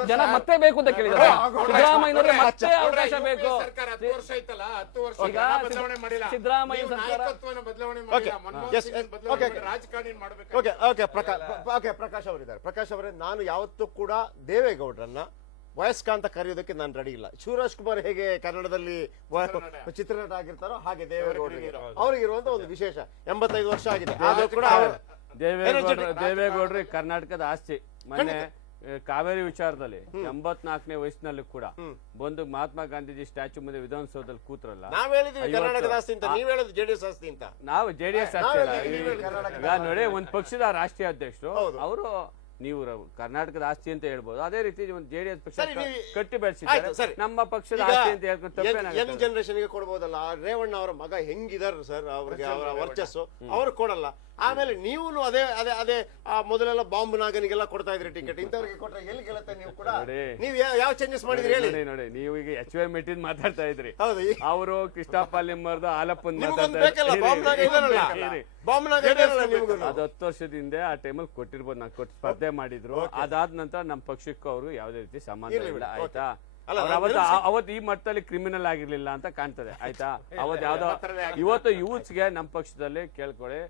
ಜನ ಮತ್ತೆ ಬೇಕು ಅಂತ ಕೇಳಿದ್ದಾರೆ. ಸಿದ್ದರಾಮಯ್ಯನವರಿಗೆ ಮತ್ತೆ ಅವಕಾಶ ಬೇಕು. ಸರ್ಕಾರ 10 ವರ್ಷ ಐತಲ್ಲ, 10 ವರ್ಷ ಈಗ ಜನ ಬದಲಾವಣೆ ಮಾಡಿಲ್ಲ. ಸಿದ್ದರಾಮಯ್ಯ ನೀವು ಸರ್ಕಾರ ನಾಯಕತ್ವನ ಬದಲಾವಣೆ ಮಾಡಿಲ್ಲ. ಮನಮೋಹನ್ ಸಿಂಗ್ ಬದಲಾವಣೆ ಮಾಡಿ ರಾಜಕಾರಣ ಮಾಡಬೇಕು. ಓಕೆ, ಪ್ರಕಾಶ್ ಅವರಿದ್ದಾರೆ. ಪ್ರಕಾಶ್ ಅವರೇ, ನಾನು ಯಾವತ್ತೂ ಕೂಡ ದೇವೇಗೌಡರನ್ನ ವಯಸ್ಕ ಅಂತ ಕರೆಯೋದಕ್ಕೆ ನಾನು ರೆಡಿ ಇಲ್ಲ. ಶಿವರಾಜ್ ಕುಮಾರ್ ಹೇಗೆ ಕನ್ನಡದಲ್ಲಿ ಚಿತ್ರನಟ ಆಗಿರ್ತಾರೋ ಹಾಗೆ ದೇವೇಗೌಡರಿಗೆ ಅವರಿಗಿರುವಂತ ಒಂದು ವಿಶೇಷ. 85 ವರ್ಷ ಆಗಿದೆ, ಆದ್ರೂ ಕೂಡ ದೇವೇಗೌಡರು ಕರ್ನಾಟಕದ ಆಸ್ತಿ. ಮೊನ್ನೆ ಕಾವೇರಿ ವಿಚಾರದಲ್ಲಿ 84ನೇ ವಯಸ್ಸಿನಲ್ಲೂ ಕೂಡ ಬಂದು ಮಹಾತ್ಮ ಗಾಂಧೀಜಿ ಸ್ಟ್ಯಾಚ್ಯೂ ಮುಂದೆ ವಿಧಾನಸೌಧದಲ್ಲಿ ಕೂತ್ರಲ್ಲ. ನಾವ್ ಹೇಳಿದ್ವಿ ಕರ್ನಾಟಕದ ಆಸ್ತಿ ಅಂತ, ನೀವ್ ಹೇಳಿದ್ರು JDS ಆಸ್ತಿ ಅಂತ. ನಾವು JDS ಆಸ್ತಿ ಅಲ್ಲ. ಕರ್ನಾಟಕದ ಈಗ ನೋಡಿ, ಒಂದ್ ಪಕ್ಷದ ರಾಷ್ಟ್ರೀಯ ಅಧ್ಯಕ್ಷರು ಅವರು ನೀವು ಕರ್ನಾಟಕದ ಆಸ್ತಿ ಅಂತ ಹೇಳ್ಬೋದು. ಅದೇ ರೀತಿ ಒಂದು JDS ಪಕ್ಷ ಕಟ್ಟಿ ಬೆಳೆಸಿದ್ದಾರೆ, ನಮ್ಮ ಪಕ್ಷದ ಆಸ್ತಿ ಅಂತ ಹೇಳ್ಕೊಂಡು ತಪ್ಪೇನಾಗುತ್ತೆ? ಯಂಗ್ ಜನರೇಷನ್ ಗೆ ಕೊಡ್ಬೋದಲ್ಲ. ರೇವಣ್ಣ ಅವರ ಮಗ ಹೆಂಗಿದಾರ ಸರ್, ಅವ್ರಿಗೆ ಅವರ ವರ್ಚಸ್ಸು ಅವ್ರು ಕೊಡಲ್ಲ. ಆಮೇಲೆ ನೀವು ಅದೇ ಅದೇ ಅದೇ ಮೊದಲೆಲ್ಲ ಬಾಂಬ್ ನಾಗನಿಗೆಲ್ಲ ಕೊಡ್ತಾ ಇದ್ರಿ ಟಿಕೆಟ್, ಇಂಥವ್ರಿಗೆ ಕೊಟ್ರೆ ಎಲ್ಲಿ ಗೆಲ್ಲತ್ತೆ? ನೀವು ಕೂಡ ನೀವು ಯಾವ ಚೇಂಜಸ್ ಮಾಡಿದ್ರಿ ಹೇಳಿ. ನೋಡಿ, ನೀವು ಈಗ HY ಮೆಟ್ಟಿನ್ ಮಾತಾಡ್ತಾ ಇದ್ರಿ, ಹೌದು. ಅವರು ಕೃಷ್ಣಪ್ಪ ಲಿಂಬರ್ದು ಆಲಪ್ಪನ್ ಬೇಕಲ್ಲ, ಬಾಂಬ್ ನಾಗ ಇದಾರಲ್ಲ, ಬಾಂಬ್ ನಾಗ ಇದಾರಲ್ಲ ನಿಮ್ಗೂ. ಅದು 10 ವರ್ಷದ ಹಿಂದೆ ಆ ಟೈಮಲ್ಲಿ ಕೊಟ್ಟಿರ್ಬೋದು, ನಾನು ಕೊಟ್ಟು ಸ್ಪರ್ಧೆ ಮಾಡಿದ್ರು. ಅದಾದ ನಂತರ ನಮ್ಮ ಪಕ್ಷಕ್ಕೂ ಅವರು ಯಾವುದೇ ರೀತಿ ಸಂಬಂಧ ಇಲ್ಲ, ಆಯ್ತಾ? ಅವತ್ತು ಈ ಮಟ್ಟದಲ್ಲಿ ಕ್ರಿಮಿನಲ್ ಆಗಿರ್ಲಿಲ್ಲ ಅಂತ ಕಾಣ್ತದೆ, ಆಯ್ತಾ? ಅವತ್ತು ಯಾವ್ದೋ ಇವತ್ತು ಯೂತ್ಸ್ಗೆ ನಮ್ಮ ಪಕ್ಷದಲ್ಲಿ ಕೇಳ್ಕೊಳ್ಳಿ,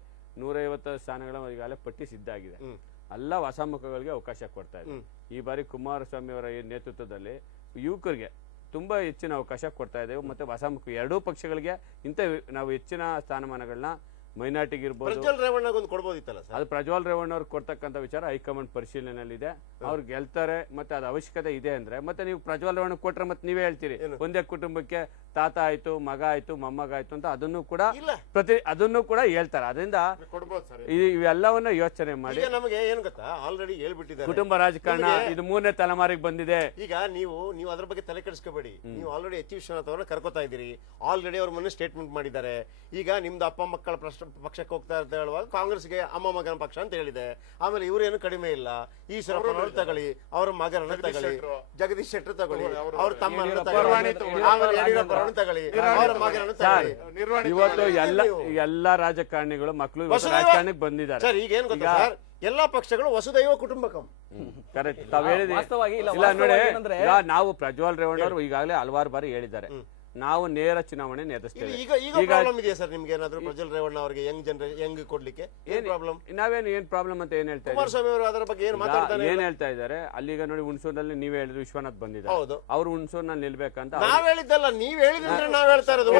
150 ಸ್ಥಾನಗಳ ಈಗಾಗಲೇ ಪಟ್ಟಿ ಸಿದ್ಧ ಆಗಿದೆ. ಎಲ್ಲ ಹೊಸ ಮುಖಗಳಿಗೆ ಅವಕಾಶ ಕೊಡ್ತಾ ಇದೆ. ಈ ಬಾರಿ ಕುಮಾರಸ್ವಾಮಿ ಅವರ ನೇತೃತ್ವದಲ್ಲಿ ಯುವಕರಿಗೆ ತುಂಬಾ ಹೆಚ್ಚಿನ ಅವಕಾಶ ಕೊಡ್ತಾ ಇದ್ದೇವೆ. ಮತ್ತೆ ಹೊಸ ಮುಖ ಎರಡೂ ಪಕ್ಷಗಳಿಗೆ ಇಂಥ ನಾವು ಹೆಚ್ಚಿನ ಸ್ಥಾನಮಾನಗಳನ್ನ ಮೈನಾರ್ಟಿಗೆ ಇರ್ಬೋದು. ಪ್ರಜ್ವಲ್ ರೇವಣ್ಣ ಒಂದು ಕೊಡ್ಬೋದಿತ್ತಲ್ಲ ಸರ್? ಅದು ಪ್ರಜ್ವಲ್ ರೇವಣ್ಣ ಅವ್ರಿಗೆ ಕೊಡ್ತಕ್ಕಂಥ ವಿಚಾರ ಹೈಕಮಾಂಡ್ ಪರಿಶೀಲನೆಯಲ್ಲಿದೆ. ಅವ್ರು ಗೆಲ್ತಾರೆ, ಮತ್ತೆ ಅದು ಅವಶ್ಯಕತೆ ಇದೆ ಅಂದ್ರೆ ಮತ್ತೆ ನೀವು ಪ್ರಜ್ವಲ್ ರೇವಣ್ಣ ಕೊಟ್ರೆ ಮತ್ತೆ ನೀವೇ ಹೇಳ್ತೀರಿ ಒಂದೇ ಕುಟುಂಬಕ್ಕೆ ತಾತ ಆಯ್ತು, ಮಗ ಆಯ್ತು, ಮೊಮ್ಮಗ ಆಯ್ತು ಅಂತ ಅದನ್ನು ಕೂಡ ಹೇಳ್ತಾರೆ. ಅದರಿಂದ ಇವೆಲ್ಲವನ್ನ ಯೋಚನೆ ಮಾಡಿ. ನಮಗೆ ಏನು ಗೊತ್ತಾ, ಆಲ್ರೆಡಿ ಹೇಳ್ಬಿಟ್ಟಿದ್ದಾರೆ ಕುಟುಂಬ ರಾಜಕಾರಣ ಇದು 3ನೇ ತಲೆಮಾರಿಗೆ ಬಂದಿದೆ. ಈಗ ನೀವು ಅದ್ರ ಬಗ್ಗೆ ತಲೆ ಕೆಡಿಸ್ಕೋಬೇಡಿ. ನೀವು ಆಲ್ರೆಡಿ H. ವಿಶ್ವನಾಥ್ ಅವರನ್ನ ಕರ್ಕೋತಾ ಇದ್ದೀರಿ. ಆಲ್ರೆಡಿ ಅವ್ರ ಮೊನ್ನೆ ಸ್ಟೇಟ್ಮೆಂಟ್ ಮಾಡಿದ್ದಾರೆ. ಈಗ ನಿಮ್ದು ಅಪ್ಪ ಮಕ್ಕಳ ಪಕ್ಷಕ್ಕೆ ಹೋಗ್ತಾ ಅಂತ ಹೇಳುವಾಗ ಕಾಂಗ್ರೆಸ್ಗೆ ಅಮ್ಮ ಮಗನ ಪಕ್ಷ ಅಂತ ಹೇಳಿದೆ. ಆಮೇಲೆ ಇವರೇನು ಕಡಿಮೆ ಇಲ್ಲ, ಈಶ್ವರಪ್ಪನವ್ರು ತಗೊಳ್ಳಿ, ಅವರ ಮಗನನ್ನ ತಗೊಳ್ಳಿ, ಜಗದೀಶ್ ಶೆಟ್ಟರ್ ತಗೊಳ್ಳಿ, ಅವ್ರ ತಮ್ಮನನ್ನ ತಗೊಳ್ಳಿ, ಆಮೇಲೆ ಯಡಿಯೂರಪ್ಪನವ್ರನ್ನ ತಗೊಳ್ಳಿ, ಅವರ ಮಗನನ್ನ ತಗೊಳ್ಳಿ. ಇವತ್ತು ಎಲ್ಲಾ ರಾಜಕಾರಣಿಗಳು ಮಕ್ಕಳು ರಾಜಕಾರಣಕ್ಕೆ ಬಂದಿದ್ದಾರೆ ಸರ್. ಈಗ ಏನ್ ಗೊತ್ತಾ ಸರ್, ಎಲ್ಲಾ ಪಕ್ಷಗಳು ವಸುದೈವ ಕುಟುಂಬಕಂ. ಕರೆಕ್ಟ್, ತಾವ್ ಹೇಳಿದ್ರಿ. ಇಲ್ಲ ನೋಡಿ, ಈಗ ನಾವು ಪ್ರಜ್ವಲ್ ರೇವಣ್ಣ ಅವರು ಈಗಾಗಲೇ ಹಲವಾರು ಬಾರಿ ಹೇಳಿದ್ದಾರೆ, ನಾವು ನೇರ ಚುನಾವಣೆ ಎದುರಿಸ್ತೇವೆ. ಈಗ ಪ್ರಾಬ್ಲಮ್ ಇದೆಯಾ ಸರ್ ನಿಮ್ಗೆ ಏನಾದ್ರು ಪ್ರಜ್ವಲ್ ರೇವಣ್ಣ ಅವರಿಗೆ ಯಂಗ್ ಕೊಡ್ಲಿಕ್ಕೆ? ಏನ್ ಪ್ರಾಬ್ಲಮ್? ಏನ್ ಪ್ರಾಬ್ಲಮ್ ಅಂತ ಏನ್ ಹೇಳ್ತಾ ಕುಮಾರಸ್ವಾಮಿ ಅವರು ಅದರ ಬಗ್ಗೆ ಏನ್ ಹೇಳ್ತಾ ಇದ್ದಾರೆ? ಅಲ್ಲೀಗ ನೋಡಿ, ಹುಣಸೂರಿನಲ್ಲಿ ನೀವೇ ಹೇಳಿದ್ರು ವಿಶ್ವನಾಥ್ ಬಂದಿದ್ದಾರೆ. ಹೌದು, ಅವ್ರು ಹುಣಸೂರಿನಲ್ಲಿ ನಿಲ್ಬೇಕಂತ ನಾವ್ ಹೇಳಿದ್ದಲ್ಲ, ನೀವ್ ಹೇಳಿದ್ರೆ ನಾವ್ ಹೇಳ್ತಾ ಇರೋದು.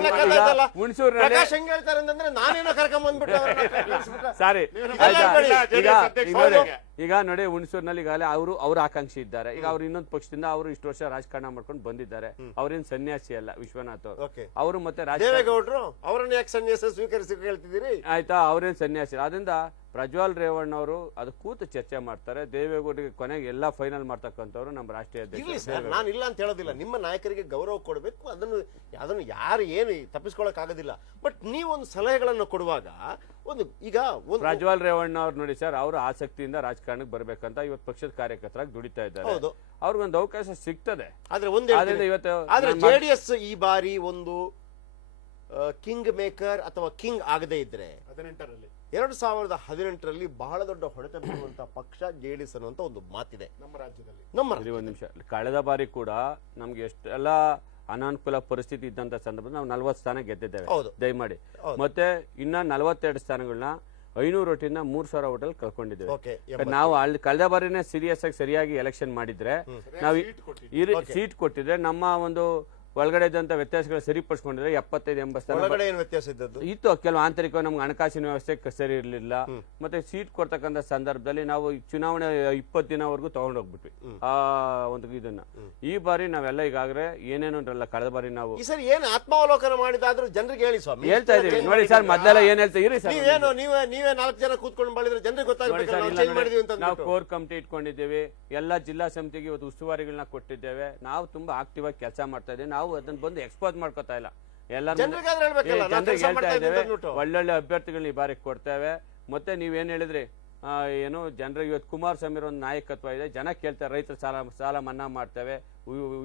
ಹುಣಸೂರಿನಲ್ಲಿ ಪ್ರಕಾಶ್ ಹೆಂಗ್ ಹೇಳ್ತಾರೆ ಅಂತಂದ್ರೆ ನಾನೇನೋ ಕರ್ಕೊಂಡ್ ಬಂದ್ಬಿಟ್ಟು ಸಾರಿ. ಈಗ ನೋಡಿ, ಹುಣಸೂರಿನಲ್ಲಿ ಈಗಾಗಲೇ ಅವ್ರ ಆಕಾಂಕ್ಷಿ ಇದ್ದಾರೆ. ಈಗ ಅವ್ರು ಇನ್ನೊಂದು ಪಕ್ಷದಿಂದ ಅವರು ಇಷ್ಟು ವರ್ಷ ರಾಜಕಾರಣ ಮಾಡ್ಕೊಂಡು ಬಂದಿದ್ದಾರೆ. ಅವ್ರೇನ್ ಸನ್ಯಾಸಿ ಅಲ್ಲ ವಿಶ್ವನಾಥ್ ಅವರು. ಮತ್ತೆ ದೇವೇಗೌಡರು ಅವರನ್ನ ಯಾಕೆ ಸನ್ಯಾಸ ಸ್ವೀಕರಿಸಿ ಹೇಳ್ತಿದ್ದೀರಿ? ಆಯ್ತಾ, ಅವ್ರೇನ್ ಸನ್ಯಾಸಿ. ಅದರಿಂದ ಪ್ರಜ್ವಲ್ ರೇವಣ್ಣ ಅವರು ಅದು ಕೂತು ಚರ್ಚೆ ಮಾಡ್ತಾರೆ. ದೇವೇಗೌಡರಿಗೆ ಕೊನೆಗೆ ಎಲ್ಲಾ ಫೈನಲ್ ಮಾಡ್ತಕ್ಕಂಥವ್ರು ನಮ್ಮ ರಾಷ್ಟ್ರೀಯ ಅಧ್ಯಕ್ಷ. ನಾನು ಇಲ್ಲ ಅಂತ ಹೇಳೋದಿಲ್ಲ, ನಿಮ್ಮ ನಾಯಕರಿಗೆ ಗೌರವ ಕೊಡಬೇಕು. ಅದನ್ನು ಯಾರು ಏನು ತಪ್ಪಿಸ್ಕೊಳಕ್ ಆಗೋದಿಲ್ಲ. ಬಟ್ ನೀವೊಂದು ಸಲಹೆಗಳನ್ನು ಕೊಡುವಾಗ ಈಗ ಪ್ರಜ್ವಲ್ ರೇವಣ್ಣ ಅವ್ರು ನೋಡಿ ಸರ್, ಅವರು ಆಸಕ್ತಿಯಿಂದ ರಾಜಕಾರಣಕ್ಕೆ ಬರ್ಬೇಕಂತ ಇವತ್ತು ಪಕ್ಷದ ಕಾರ್ಯಕರ್ತರಾಗಿ ದುಡಿತಾ ಇದ್ದಾರೆ. ಅವ್ರಿಗೊಂದು ಅವಕಾಶ ಸಿಗ್ತದೆ. ಆದ್ರೆ JDS ಈ ಬಾರಿ ಒಂದು ಕಿಂಗ್ ಮೇಕರ್ ಅಥವಾ ಕಿಂಗ್ ಆಗದೆ ಇದ್ರೆ 2018ರಲ್ಲಿ ಬಹಳ ದೊಡ್ಡ ಹೊಡೆತ ಬೀಳುವಂತ ಪಕ್ಷ JDS ಅನ್ನುವಂತ ಒಂದು ಮಾತಿದೆ ನಮ್ಮ ರಾಜ್ಯದಲ್ಲಿ. ಒಂದ್ ನಿಮಿಷ, ಕಳೆದ ಬಾರಿ ಕೂಡ ನಮ್ಗೆ ಎಷ್ಟೆಲ್ಲ ಅನಾನುಕೂಲ ಪರಿಸ್ಥಿತಿ ಇದ್ದಂತ ಸಂದರ್ಭದಲ್ಲಿ ನಾವು 40 ಸ್ಥಾನ ಗೆದ್ದಿದ್ದೇವೆ ದಯಮಾಡಿ. ಮತ್ತೆ ಇನ್ನ 42 ಸ್ಥಾನಗಳನ್ನ 500 ಓಟಿಂದ 3000 ಓಟಲ್ಲಿ ಕಳ್ಕೊಂಡಿದ್ದೇವೆ. ನಾವು ಕಳೆದ ಬಾರಿನೇ ಸೀರಿಯಸ್ ಆಗಿ ಸರಿಯಾಗಿ ಎಲೆಕ್ಷನ್ ಮಾಡಿದ್ರೆ, ನಾವು ಸೀಟ್ ಕೊಟ್ಟಿದ್ರೆ, ನಮ್ಮ ಒಂದು ಒಳಗಡೆ ಇದ್ದಂತ ವ್ಯತ್ಯಾಸಗಳು ಸರಿಪಡಿಸ್ಕೊಂಡಿದ್ರೆ 75-80 ಸ್ಥಾನ ಇತ್ತು. ಕೆಲವು ಆಂತರಿಕ ನಮ್ಗೆ ಹಣಕಾಸಿನ ವ್ಯವಸ್ಥೆ ಸರಿ ಇರಲಿಲ್ಲ. ಮತ್ತೆ ಸೀಟ್ ಕೊಡ್ತಕ್ಕಂಥ ಸಂದರ್ಭದಲ್ಲಿ ನಾವು ಚುನಾವಣೆ 20 ದಿನವರೆಗೂ ತಗೊಂಡೋಗ್ಬಿಟ್ವಿ ಆ ಒಂದು ಇದನ್ನ. ಈ ಬಾರಿ ನಾವೆಲ್ಲ ಈಗಾಗಲೇ ಏನೇನಲ್ಲ ಕಳೆದ ಬಾರಿ ನಾವು ಈ ಸರಿ ಏನ್ ಆತ್ಮಾವಲೋಕನ ಮಾಡಿದಾದ್ರೂ ಜನರಿಗೆ ಹೇಳಿ ಸ್ವಾಮಿ. ಹೇಳ್ತಾ ಇದೀವಿ ನೋಡಿ ಸರ್, ಮೊದಲೆಲ್ಲ ಏನ್ ಹೇಳ್ತಾ ಇರಿ ಸರ್, ನೀವೇ 4 ಜನ ಕೂತ್ಕೊಂಡು ಮಾಡಿದ್ರೆ ಜನರಿಗೆ ಗೊತ್ತಾಗುತ್ತೆ. ನಾವು ಕೋರ್ ಕಮಿಟಿ ಇಟ್ಕೊಂಡಿದ್ದೇವೆ, ಎಲ್ಲಾ ಜಿಲ್ಲಾ ಸಮಿತಿಗೆ ಇವತ್ತು ಉಸ್ತುವಾರಿಗಳನ್ನ ಕೊಟ್ಟಿದ್ದೇವೆ. ನಾವು ತುಂಬಾ ಆಕ್ಟಿವ್ ಆಗಿ ಕೆಲಸ ಮಾಡ್ತಾ ಇದ್ದೇವೆ. ನಾವು ಅದನ್ನ ಬಂದು ಎಕ್ಸ್ಪೋಸ್ ಮಾಡ್ಕೋತಾ ಇಲ್ಲ. ಜನರಿಗಾದ್ರೆ ಹೇಳ್ಬೇಕಲ್ಲ, ನಾವು ಜನರಿಗೆ ಕೆಲಸ ಹೇಳ್ತಾ ಮಾಡ್ತಾ ಇದ್ದೇವೆ, ಇದ್ದೀವಿ ಅಂದ್ಬಿಟ್ಟು. ಒಳ್ಳೊಳ್ಳೆ ಅಭ್ಯರ್ಥಿಗಳನ್ನ ಈ ಬಾರಿ ಕೊಡ್ತೇವೆ. ಮತ್ತೆ ನೀವೇನ್ ಹೇಳಿದ್ರಿ, ಏನು ಜನರಿಗೆ ಇವತ್ತು ಕುಮಾರಸ್ವಾಮಿ ಒಂದು ನಾಯಕತ್ವ ಇದೆ, ಜನ ಕೇಳ್ತಾರೆ, ರೈತರ ಸಾಲ ಮನ್ನಾ ಮಾಡ್ತೇವೆ,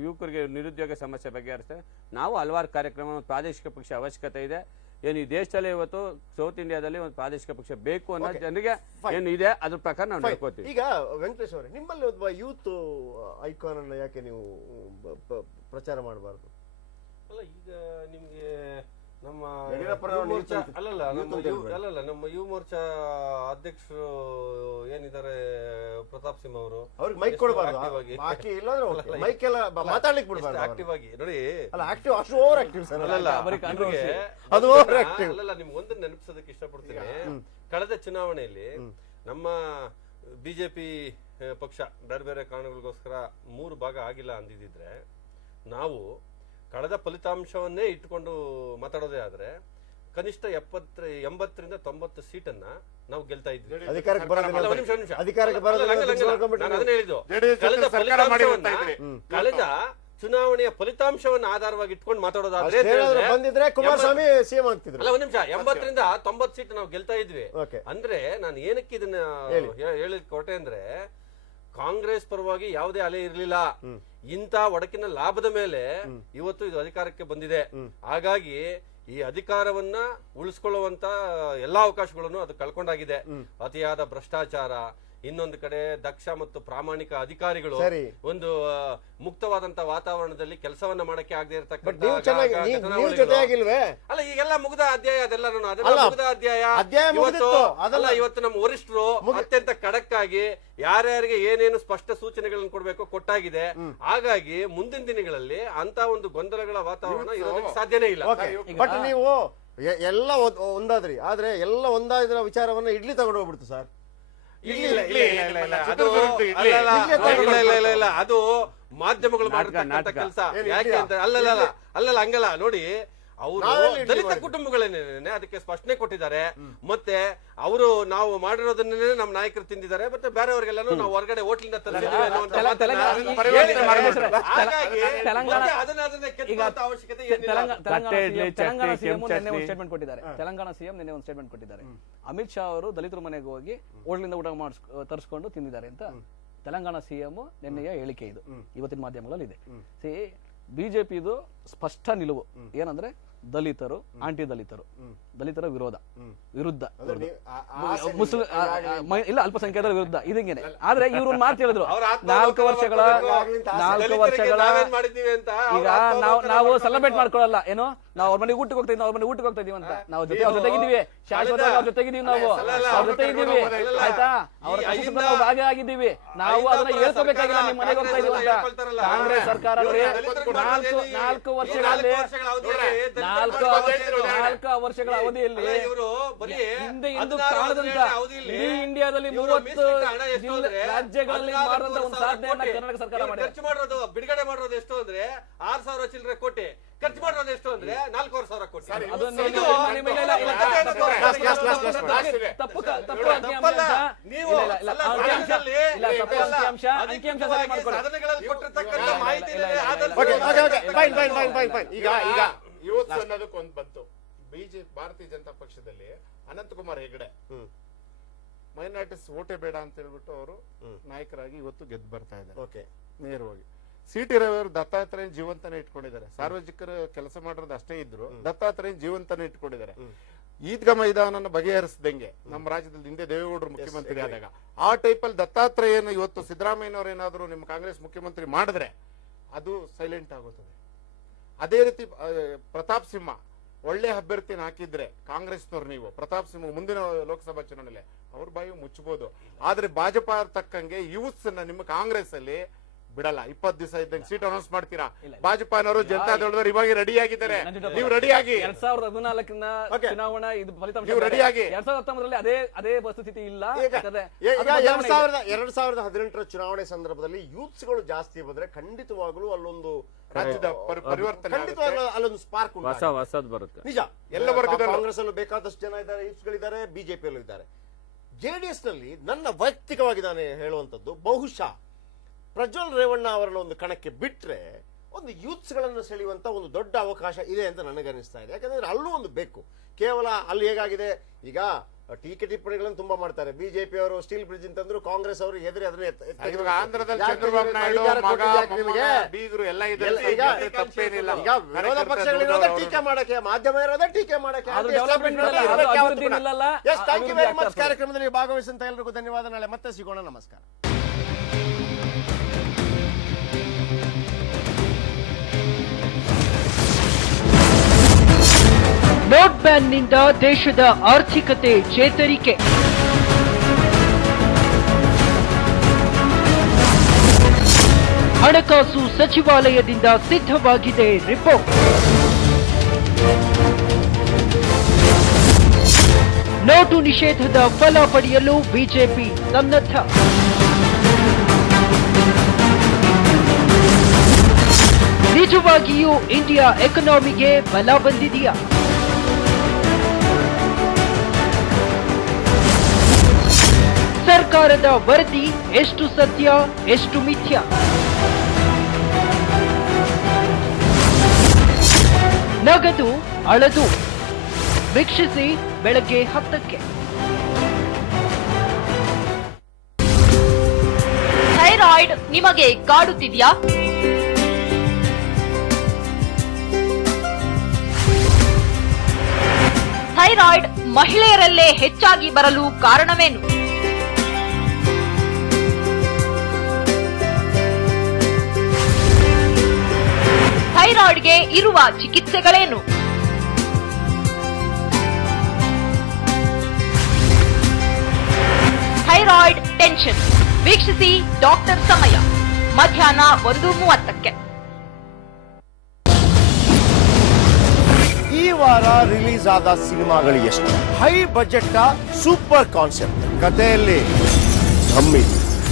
ಯುವಕರಿಗೆ ನಿರುದ್ಯೋಗ ಸಮಸ್ಯೆ ಬಗೆಹರಿಸ್ತೇವೆ. ನಾವು ಹಲವಾರು ಕಾರ್ಯಕ್ರಮ, ಪ್ರಾದೇಶಿಕ ಪಕ್ಷ ಅವಶ್ಯಕತೆ ಇದೆ. ಏನು ಈ ದೇಶದಲ್ಲೇ ಇವತ್ತು ಸೌತ್ ಇಂಡಿಯಾದಲ್ಲಿ ಒಂದು ಪ್ರಾದೇಶಿಕ ಪಕ್ಷ ಬೇಕು ಅನ್ನೋ ಜನರಿಗೆ ಏನು ಇದೆ, ಅದ್ರ ಪ್ರಕಾರ ನಾವು ನಡ್ಕೋತೀವಿ. ಈಗ ವೆಂಕಟೇಶ್ ಅವರೇ, ನಿಮ್ಮಲ್ಲಿ ಒಬ್ಬ ಯೂತ್ ಐಕಾನ್ ಅನ್ನ ಯಾಕೆ ನೀವು ಪ್ರಚಾರ ಮಾಡಬಾರ್ದು? ಅಲ್ಲ, ಈಗ ನಿಮ್ಗೆ ನಮ್ಮ ಯಡಿಯೂರಪ್ಪರ ಯುವ ಮೋರ್ಚಾ ನಮ್ಮ ಯುವ ಮೋರ್ಚಾ ಅಧ್ಯಕ್ಷರು ಏನಿದ್ದಾರೆ ಪ್ರತಾಪ್ ಸಿಂಹ ಅವರು, ಅವ್ರಿಗೆ ಮೈಕ್ ಕೊಡಬಾರ್ದು, ಬಾಕಿ ಇಲ್ಲಾಂದ್ರೆ ಮೈಕ್ ಎಲ್ಲ ಮಾತಾಡ್ಲಿಕ್ಕೆ ಬಿಡಬಾರ್ದು. ಆಕ್ಟಿವ್ ಆಗಿ ನೋಡಿ, ಅಲ್ಲ ಆಕ್ಟಿವ್, ಅಷ್ಟು ಓವರ್ ಆಕ್ಟಿವ್ ಸರ್. ಅದು ಓವರ್ ಆಕ್ಟಿವ್. ಅಲ್ಲಲ್ಲ, ನಿಮ್ಗೆ ಒಂದು ನೆನಪಿಸೋದಕ್ಕೆ ಇಷ್ಟಪಡ್ತೀನಿ. ಕಳೆದ ಚುನಾವಣೆಯಲ್ಲಿ ನಮ್ಮ ಬಿಜೆಪಿ ಪಕ್ಷ ಬೇರೆ ಬೇರೆ ಕಾರಣಗಳಿಗೋಸ್ಕರ 3 ಭಾಗ ಆಗಿಲ್ಲ ಅಂದಿದ್ರೆ, ನಾವು ಕಳೆದ ಫಲಿತಾಂಶವನ್ನೇ ಇಟ್ಟುಕೊಂಡು ಮಾತಾಡೋದೇ ಆದ್ರೆ ಕನಿಷ್ಠ 80ರಿಂದ 90 ಸೀಟನ್ನ ನಾವು ಗೆಲ್ತಾ ಇದ್ವಿ. ಅಧಿಕಾರಕ್ಕೆ ಬರೋದಿಲ್ಲ, ಅಲ್ಲ, ಒಂದ್ ನಿಮಿಷ. ಅಧಿಕಾರಕ್ಕೆ ಬರೋದಿಲ್ಲ. ನಾನು ಅದನ್ನ ಹೇಳಿದ್ದು. JDS ಕಳೆದ ಸರ್ಕಾರ ಮಾಡಿ ಹೋಗ್ತಾ ಫಲಿತಾಂಶವನ್ನ, ಇದ್ರಿ. ಕಳೆದ ಚುನಾವಣೆಯ ಫಲಿತಾಂಶವನ್ನು ಆಧಾರವಾಗಿ ಇಟ್ಕೊಂಡು ಮಾತಾಡೋದಾದ್ರೆ ಬಂದಿದ್ರೆ ಕುಮಾರಸ್ವಾಮಿ ಸಿಎಂ ಆಗ್ತಿದ್ರು. ಅಲ್ಲ, ಒಂದ್ ನಿಮಿಷ. 80ರಿಂದ 90 ಸೀಟ್ ನಾವು ಗೆಲ್ತಾ ಇದ್ವಿ. Okay. ಅಂದ್ರೆ ನಾನು ಏನಕ್ಕೆ ಇದನ್ನ ಹೇಳಿದ್ ಕೊಟ್ಟೆ ಅಂದ್ರೆ, ಕಾಂಗ್ರೆಸ್ ಪರವಾಗಿ ಯಾವುದೇ ಅಲೆ ಇರಲಿಲ್ಲ. ಇಂಥ ಒಡಕಿನ ಲಾಭದ ಮೇಲೆ ಇವತ್ತು ಇದು ಅಧಿಕಾರಕ್ಕೆ ಬಂದಿದೆ. ಹಾಗಾಗಿ ಈ ಅಧಿಕಾರವನ್ನ ಉಳಿಸ್ಕೊಳ್ಳುವಂತ ಎಲ್ಲಾ ಅವಕಾಶಗಳನ್ನು ಅದು ಕಳ್ಕೊಂಡಾಗಿದೆ. ಅತಿಯಾದ ಭ್ರಷ್ಟಾಚಾರ, ಇನ್ನೊಂದು ಕಡೆ ದಕ್ಷ ಮತ್ತು ಪ್ರಾಮಾಣಿಕ ಅಧಿಕಾರಿಗಳು, ಒಂದು ಮುಕ್ತವಾದಂತ ವಾತಾವರಣದಲ್ಲಿ ಕೆಲಸವನ್ನ ಮಾಡಕ್ಕೆ ಆಗದೆ ಇರತಕ್ಕಂಥ, ಅಲ್ಲ ಈಗೆಲ್ಲ ಮುಗ್ದ ಅಧ್ಯಾಯ, ಅದೆಲ್ಲ ಮುಗ್ದ ಅಧ್ಯಾಯ. ಇವತ್ತು ನಮ್ಮ ವರಿಷ್ಠರು ಅತ್ಯಂತ ಖಡಕ್ ಆಗಿ ಯಾರ್ಯಾರಿಗೆ ಏನೇನು ಸ್ಪಷ್ಟ ಸೂಚನೆಗಳನ್ನು ಕೊಡ್ಬೇಕು ಕೊಟ್ಟಾಗಿದೆ. ಹಾಗಾಗಿ ಮುಂದಿನ ದಿನಗಳಲ್ಲಿ ಅಂತ ಒಂದು ಗೊಂದಲಗಳ ವಾತಾವರಣ ಇರೋದಕ್ಕೆ ಸಾಧ್ಯನೇ ಇಲ್ಲ. ಬಟ್ ನೀವು ಎಲ್ಲ ಒಂದಾದ್ರಿ, ಆದ್ರೆ ಎಲ್ಲ ಒಂದಾದ್ರ ವಿಚಾರವನ್ನ ಇಡ್ಲಿ ತಗೊಂಡು ಹೋಗ್ಬಿಡ್ತು ಸರ್. ಅದು ಮಾಧ್ಯಮಗಳು ಮಾಡಿರ್ತಕ್ಕಂಥ ಕೆಲಸ. ಯಾಕೆ ಅಂತ ಅಲ್ಲಲ್ಲ ಹಂಗಲ್ಲ ನೋಡಿ, ಅವರು ದಲಿತ ಕುಟುಂಬಗಳೇನೇನೆ ಅದಕ್ಕೆ ಸ್ಪಷ್ಟನೆ ಕೊಟ್ಟಿದ್ದಾರೆ. ಮತ್ತೆ ಅವರು ನಾವು ಮಾಡಿರೋದನ್ನೇ ನಮ್ಮ ನಾಯಕರು ತಿಂದಿದ್ದಾರೆ, ಮತ್ತೆ ಬೇರೆಯವರಿಗೆಲ್ಲರೂ ನಾವು ಹೊರಗಡೆ ಹೋಟ್ಲಿಂದ ತಂದಿದ್ದೀವಿ ಅನ್ನುವಂತ ತೆಲಂಗಾಣ ಸಿಎಂ ನಿನ್ನೆ ಒಂದು ಸ್ಟೇಟ್ಮೆಂಟ್ ಕೊಟ್ಟಿದ್ದಾರೆ. ತೆಲಂಗಾಣ ಸಿಎಂ ನಿನ್ನೆ ಒಂದು ಸ್ಟೇಟ್ಮೆಂಟ್ ಕೊಟ್ಟಿದ್ದಾರೆ. ಅಮಿತ್ ಶಾ ಅವರು ದಲಿತರ ಮನೆಗೆ ಹೋಗಿ ಹೋಟ್ಲಿಂದ ಊಟ ತರಿಸ್ಕೊಂಡು ತಿಂದಿದ್ದಾರೆ ಅಂತ ತೆಲಂಗಾಣ ಸಿಎಂ ನಿನ್ನೆಯ ಹೇಳಿಕೆ. ಇದು ಇವತ್ತಿನ ಮಾಧ್ಯಮಗಳಲ್ಲಿ ಇದೆ. ಬಿಜೆಪಿ ಇದು ಸ್ಪಷ್ಟ ನಿಲುವು ಏನಂದ್ರೆ, ದಲಿತರು, ಆಂಟಿ ದಲಿತರು, ದಲಿತರ ವಿರುದ್ಧ, ಮುಸ್ಲಿಂ ಇಲ್ಲ ಅಲ್ಪಸಂಖ್ಯಾತರ ವಿರುದ್ಧ, ಇದಂಗೇನೆ. ಆದ್ರೆ ಇವ್ರು ಒಂದು ಮಾತು ಹೇಳಿದ್ರು, 4 ವರ್ಷಗಳ ಈಗ ನಾವು ಸೆಲೆಬ್ರೇಟ್ ಮಾಡ್ಕೊಳ್ಳಲ್ಲ, ಏನೋ ನಾವು ಅವ್ರ ಮನೆಗೆ ಊಟಕ್ಕೆ ಹೋಗ್ತಾ ಇದೀವಿ ಅಂತ. ನಾವು ಅವ್ರ ಜೊತೆಗಿದ್ದೀವಿ, ಶಾಶ್ವತವಾಗಿ ಅವ್ರ ಜೊತೆಗಿದ್ದೀವಿ, ನಾವು ಅವ್ರ ಜೊತೆ ಇದ್ದೀವಿ, ಆಯ್ತಾ? ಅವ್ರ ನಾವು ಭಾಗಿಯಾಗಿದ್ದೀವಿ. ನಾವು ಅದನ್ನ ಹೇಳ್ಕೋಬೇಕಾಗಿಲ್ಲ, ನಿಮ್ ಮನೆಗೆ ಹೋಗ್ತಾ ಇದೀವಿ ಅಂತ. ಕಾಂಗ್ರೆಸ್ ಸರ್ಕಾರ 4 ವರ್ಷಗಳ ಅವಧಿಯಲ್ಲಿ ಹಿಂದೆ ಎಂದು ಕಾಣದಂತ ಇಡೀ ಇಂಡಿಯಾದಲ್ಲಿ 30 ರಾಜ್ಯಗಳಲ್ಲಿ ಮಾಡಿದಂತ ಒಂದು ಸಾಧನೆಯನ್ನ ಕರ್ನಾಟಕ ಸರ್ಕಾರ ಮಾಡಿದೆ. ಖರ್ಚು ಮಾಡೋದು, ಬಿಡುಗಡೆ ಮಾಡೋದು ಎಷ್ಟು ಅಂದ್ರೆ 6,000 ಚಿಲ್ಲರೆ ಕೋಟಿ, ಖರ್ಚು ಮಾಡೋದು ಎಷ್ಟು ಅಂದ್ರೆ 4,500 ಕೋಟಿ. ಈಗ ಯೂತ್ ಅನ್ನೋದಕ್ಕೊಂದು ಬಂತು. ಬಿಜೆಪಿ ಭಾರತೀಯ ಜನತಾ ಪಕ್ಷದಲ್ಲಿ ಅನಂತಕುಮಾರ್ ಹೆಗಡೆ ಮೈನಾರಿಟೀಸ್ ಓಟೇ ಬೇಡ ಅಂತ ಹೇಳ್ಬಿಟ್ಟು ಅವರು ನಾಯಕರಾಗಿ ಇವತ್ತು ಗೆದ್ದು ಬರ್ತಾ ಇದ್ದಾರೆ ನೇರವಾಗಿ. ಸಿಟಿ ರವಿಯವರು ದತ್ತಾತ್ರೇಯನ್ ಜೀವಂತನೇ ಇಟ್ಕೊಂಡಿದ್ದಾರೆ. ಸಾರ್ವಜನಿಕರು ಕೆಲಸ ಮಾಡೋದು ಅಷ್ಟೇ ಇದ್ರು, ದತ್ತಾತ್ರೇಯನ್ ಜೀವಂತನೇ ಇಟ್ಕೊಂಡಿದ್ದಾರೆ. ಈದ್ಗಾ ಮೈದಾನ ಬಗೆಹರಿಸದಂಗೆ ನಮ್ಮ ರಾಜ್ಯದಲ್ಲಿ ಹಿಂದೆ ದೇವೇಗೌಡರು ಮುಖ್ಯಮಂತ್ರಿ ಆದಾಗ ಆ ಟೈಪ್ ಅಲ್ಲಿ ದತ್ತಾತ್ರೇಯನ ಇವತ್ತು ಸಿದ್ದರಾಮಯ್ಯನವರು ಏನಾದ್ರು ನಿಮ್ಮ ಕಾಂಗ್ರೆಸ್ ಮುಖ್ಯಮಂತ್ರಿ ಮಾಡಿದ್ರೆ ಅದು ಸೈಲೆಂಟ್ ಆಗುತ್ತದೆ. ಅದೇ ರೀತಿ ಪ್ರತಾಪ್ ಸಿಂಹ ಒಳ್ಳೆ ಅಭ್ಯರ್ಥಿನ ಹಾಕಿದ್ರೆ ಕಾಂಗ್ರೆಸ್ನವ್ರು, ನೀವು ಪ್ರತಾಪ್ ಸಿಂಹ ಮುಂದಿನ ಲೋಕಸಭಾ ಚುನಾವಣೆಯಲ್ಲಿ ಅವ್ರ ಬಾಯಿ ಮುಚ್ಚಬಹುದು. ಆದ್ರೆ ಭಾಜಪ ತಕ್ಕಂಗೆ ಯೂತ್ಸ್ ನಿಮ್ಮ ಕಾಂಗ್ರೆಸ್ ಅಲ್ಲಿ ಬಿಡಲ್ಲ. 20 ದಿವಸ ಇದ್ದಂಗೆ ಸೀಟ್ ಅನೌನ್ಸ್ ಮಾಡ್ತೀರಾ. ಭಾಜಪಾನವರು ಜನತಾದಳದವರು ಇವಾಗ ರೆಡಿ ಆಗಿದ್ದಾರೆ. ನೀವು ರೆಡಿ ಆಗಿ 2014 ಚುನಾವಣಾ ಇದು ಫಲಿತಾಂಶ ನೀವು ರೆಡಿ ಆಗಿ 2019 ಅದೇ ವಸ್ತುಸ್ಥಿತಿ ಇಲ್ಲ. 2018 ಚುನಾವಣೆ ಸಂದರ್ಭದಲ್ಲಿ ಯೂತ್ಸ್ ಗಳು ಜಾಸ್ತಿ ಬಂದ್ರೆ ಖಂಡಿತವಾಗ್ಲೂ ಅಲ್ಲೊಂದು ರಾಜ್ಯದ ಪರಿವರ್ತನೆ, ಅಲ್ಲೊಂದು ಸ್ಪಾರ್ಕ್ ಹೊಸದ್ ಬರುತ್ತೆ. ನಿಜ. ಎಲ್ಲ ವರ್ಗದಲ್ಲೂ ಕಾಂಗ್ರೆಸ್ ಅಲ್ಲೂ ಬೇಕಾದಷ್ಟು ಜನ ಇದ್ದಾರೆ, ಯೂತ್ಸ್ ಗಳಿದ್ದಾರೆ, ಬಿಜೆಪಿಯಲ್ಲೂ ಇದ್ದಾರೆ. ಜೆಡಿಎಸ್ ನಲ್ಲಿ ನನ್ನ ವೈಯಕ್ತಿಕವಾಗಿ ನಾನು ಹೇಳುವಂತದ್ದು, ಬಹುಶಃ ಪ್ರಜ್ವಲ್ ರೇವಣ್ಣ ಅವರನ್ನ ಒಂದು ಕಣಕ್ಕೆ ಬಿಟ್ರೆ ಒಂದು ಯೂತ್ಸ್ ಗಳನ್ನು ಸೆಳೆಯುವಂತ ಒಂದು ದೊಡ್ಡ ಅವಕಾಶ ಇದೆ ಅಂತ ನನಗನ್ನಿಸ್ತಾ ಇದೆ. ಯಾಕಂದ್ರೆ ಅಲ್ಲೂ ಒಂದು ಬೇಕು. ಕೇವಲ ಅಲ್ಲಿ ಹೇಗಾಗಿದೆ ಈಗ ಟೀಕೆ ಟಿಪ್ಪಣಿಗಳನ್ನು ತುಂಬಾ ಮಾಡ್ತಾರೆ. ಬಿಜೆಪಿ ಅವರು ಸ್ಟೀಲ್ ಬ್ರಿಡ್ಜ್ ಅಂತಂದ್ರು, ಕಾಂಗ್ರೆಸ್ ಅವರು ಎದುರು ಇವಾಗ ಆಂಧ್ರದಲ್ಲಿ ಚಂದ್ರಬಾಬು ನಾಯ್ಡು ಮಗ ಬೀಗರು ಎಲ್ಲ ಇದೆ, ತಪ್ಪೇನಿಲ್ಲ. ಈಗ ವಿರೋಧ ಪಕ್ಷಗಳಿರೋದೇ ಟೀಕೆ ಮಾಡಕ್ಕೆ, ಮಾಧ್ಯಮ ಇರೋದೇ ಟೀಕೆ ಮಾಡಕ್ಕೆ. Thank you very much. ಕಾರ್ಯಕ್ರಮದಲ್ಲಿ ಭಾಗವಹಿಸಿದಂತ ಎಲ್ಲರಿಗೂ ಧನ್ಯವಾದ. ನಾಳೆ ಮತ್ತೆ ಸಿಗೋಣ. ನಮಸ್ಕಾರ. ನೋಟ್ ಬ್ಯಾನ್ನಿಂದ ದೇಶದ ಆರ್ಥಿಕತೆ ಚೇತರಿಕೆ. ಹಣಕಾಸು ಸಚಿವಾಲಯದಿಂದ ಸಿದ್ಧವಾಗಿದೆ ರಿಪೋರ್ಟ್. ನೋಟು ನಿಷೇಧದ ಫಲ ಪಡೆಯಲು ಬಿಜೆಪಿ ಸನ್ನದ್ಧ. ನಿಜವಾಗಿಯೂ ಇಂಡಿಯಾ ಎಕಾನಮಿಗೆ ಬಲ ಬಂದಿದೆಯಾ? ಸರ್ಕಾರದ ವರದಿ ಎಷ್ಟು ಸತ್ಯ, ಎಷ್ಟು ಮಿಥ್ಯ? ನಗದು ಅಳದು ವೀಕ್ಷಿಸಿ ಬೆಳಗ್ಗೆ 10ಕ್ಕೆ. ಥೈರಾಯ್ಡ್ ನಿಮಗೆ ಕಾಡುತ್ತಿದೆಯಾ? ಥೈರಾಯ್ಡ್ ಮಹಿಳೆಯರಲ್ಲೇ ಹೆಚ್ಚಾಗಿ ಬರಲು ಕಾರಣವೇನು? ಥೈರಾಯ್ಡ್ಗೆ ಇರುವ ಚಿಕಿತ್ಸೆಗಳೇನು? ಥೈರಾಯ್ಡ್ ಟೆನ್ಷನ್ ವೀಕ್ಷಿಸಿ ಡಾಕ್ಟರ್ ಸಮಯ ಮಧ್ಯಾಹ್ನ 1:30ಕ್ಕೆ. ಈ ವಾರ ರಿಲೀಸ್ ಆದ ಸಿನಿಮಾಗಳು ಎಷ್ಟು? ಹೈ ಬಜೆಟ್ ಸೂಪರ್ ಕಾನ್ಸೆಪ್ಟ್, ಕಥೆಯಲ್ಲಿ ಧಮ್ಮಿ,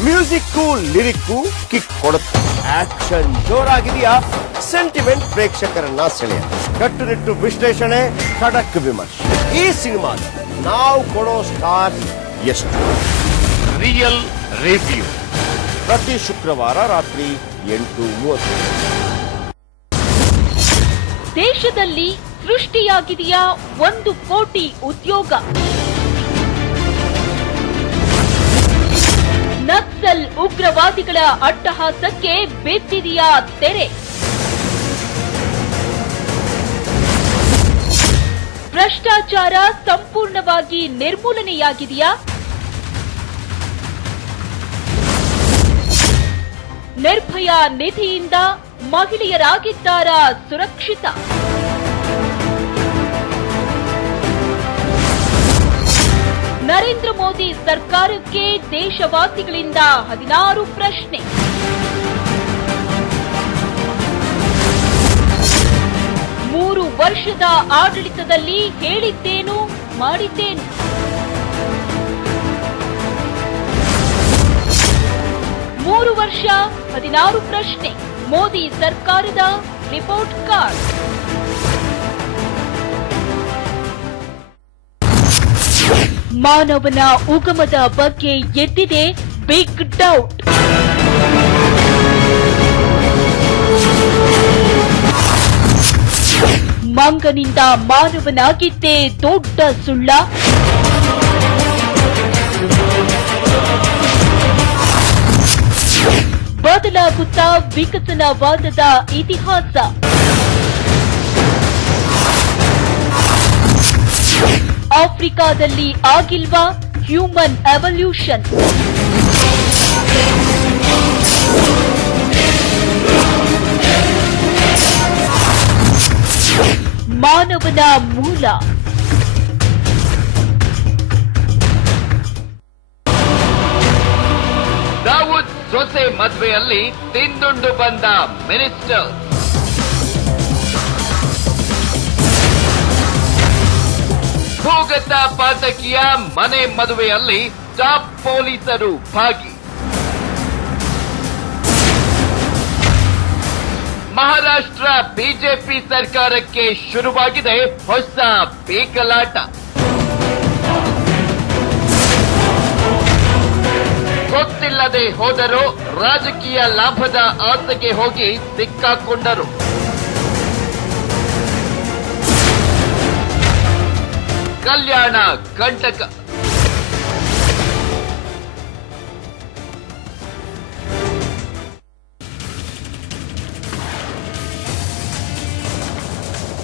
ಮ್ಯೂಸಿಕ್ ಲಿರಿಕ್ ಕಿಕ್ ಕೊಡುತ್ತೆ, ಆಕ್ಷನ್ ಜೋರಾಗಿದೆಯಾ, ಸೆಂಟಿಮೆಂಟ್ ಪ್ರೇಕ್ಷಕರನ್ನ ಸೆಳೆಯ, ಕಟ್ಟುನಿಟ್ಟು ವಿಶ್ಲೇಷಣೆ, ಖಡಕ್ ವಿಮರ್ಶೆ. ಈ ಸಿನಿಮಾದ ನಾವು ಕೊಡೋ ಸ್ಟಾರ್ ಎಷ್ಟು? ರಿಯಲ್ ರಿವ್ಯೂ ಪ್ರತಿ ಶುಕ್ರವಾರ ರಾತ್ರಿ 8:30. ದೇಶದಲ್ಲಿ ಸೃಷ್ಟಿಯಾಗಿದೆಯಾ 1 ಕೋಟಿ ಉದ್ಯೋಗ? ನಕ್ಸಲ್ ಉಗ್ರವಾದಿಗಳ ಅಟ್ಟಹಾಸಕ್ಕೆ ಬಿದ್ದಿದೆಯಾ ತೆರೆ? ಭ್ರಷ್ಟಾಚಾರ ಸಂಪೂರ್ಣವಾಗಿ ನಿರ್ಮೂಲನೆಯಾಗಿದೆಯಾ? ನಿರ್ಭಯ ನಿಧಿಯಿಂದ ಮಹಿಳೆಯರಾಗಿದ್ದಾರಾ ಸುರಕ್ಷಿತ? ನರೇಂದ್ರ ಮೋದಿ ಸರ್ಕಾರಕ್ಕೆ ದೇಶವಾಸಿಗಳಿಂದ 16 ಪ್ರಶ್ನೆ. ಮೂರು ವರ್ಷದ ಆಡಳಿತದಲ್ಲಿ ಹೇಳಿದ್ದೇನು, ಮಾಡಿದ್ದೇನು? ಮೂರು ವರ್ಷ 16 ಪ್ರಶ್ನೆ. ಮೋದಿ ಸರ್ಕಾರದ ರಿಪೋರ್ಟ್ ಕಾರ್ಡ್. ಮಾನವನ ಉಗಮದ ಬಗ್ಗೆ ಎದ್ದಿದೆ ಬಿಗ್ ಡೌಟ್. ಮಂಗನಿಂದ ಮಾನವನಾಗಿದ್ದೇ ದೊಡ್ಡ ಸುಳ್ಳ? ಬದಲಾಗುತ್ತಾ ವಿಕಸನವಾದದ ಇತಿಹಾಸ. ಆಫ್ರಿಕಾದಲ್ಲಿ ಆಗಿಲ್ವಾ ಹ್ಯೂಮನ್ ಎವಲ್ಯೂಷನ್? ಮಾನವನ ಮೂಲ. ದಾವೂದ್ ಸೊಸೆ ಮದುವೆಯಲ್ಲಿ ತಿಂದುಂಡು ಬಂದ ಮಿನಿಸ್ಟರ್. ಭೂಗತ ಪಾತಕಿಯ ಮನೆ ಮದುವೆಯಲ್ಲಿ ಟಾಪ್ ಪೊಲೀಸರು ಭಾಗಿ. ಮಹಾರಾಷ್ಟ್ರ ಬಿಜೆಪಿ ಸರ್ಕಾರಕ್ಕೆ ಶುರುವಾಗಿದೆ ಹೊಸ ಪೀಕಲಾಟ. ಗೊತ್ತಿಲ್ಲದೆ ಹೋದರೂ ರಾಜಕೀಯ ಲಾಭದ ಆಸೆಗೆ ಹೋಗಿ ಸಿಕ್ಕಾಕೊಂಡರು. ಕಲ್ಯಾಣ ಕಂಟಕ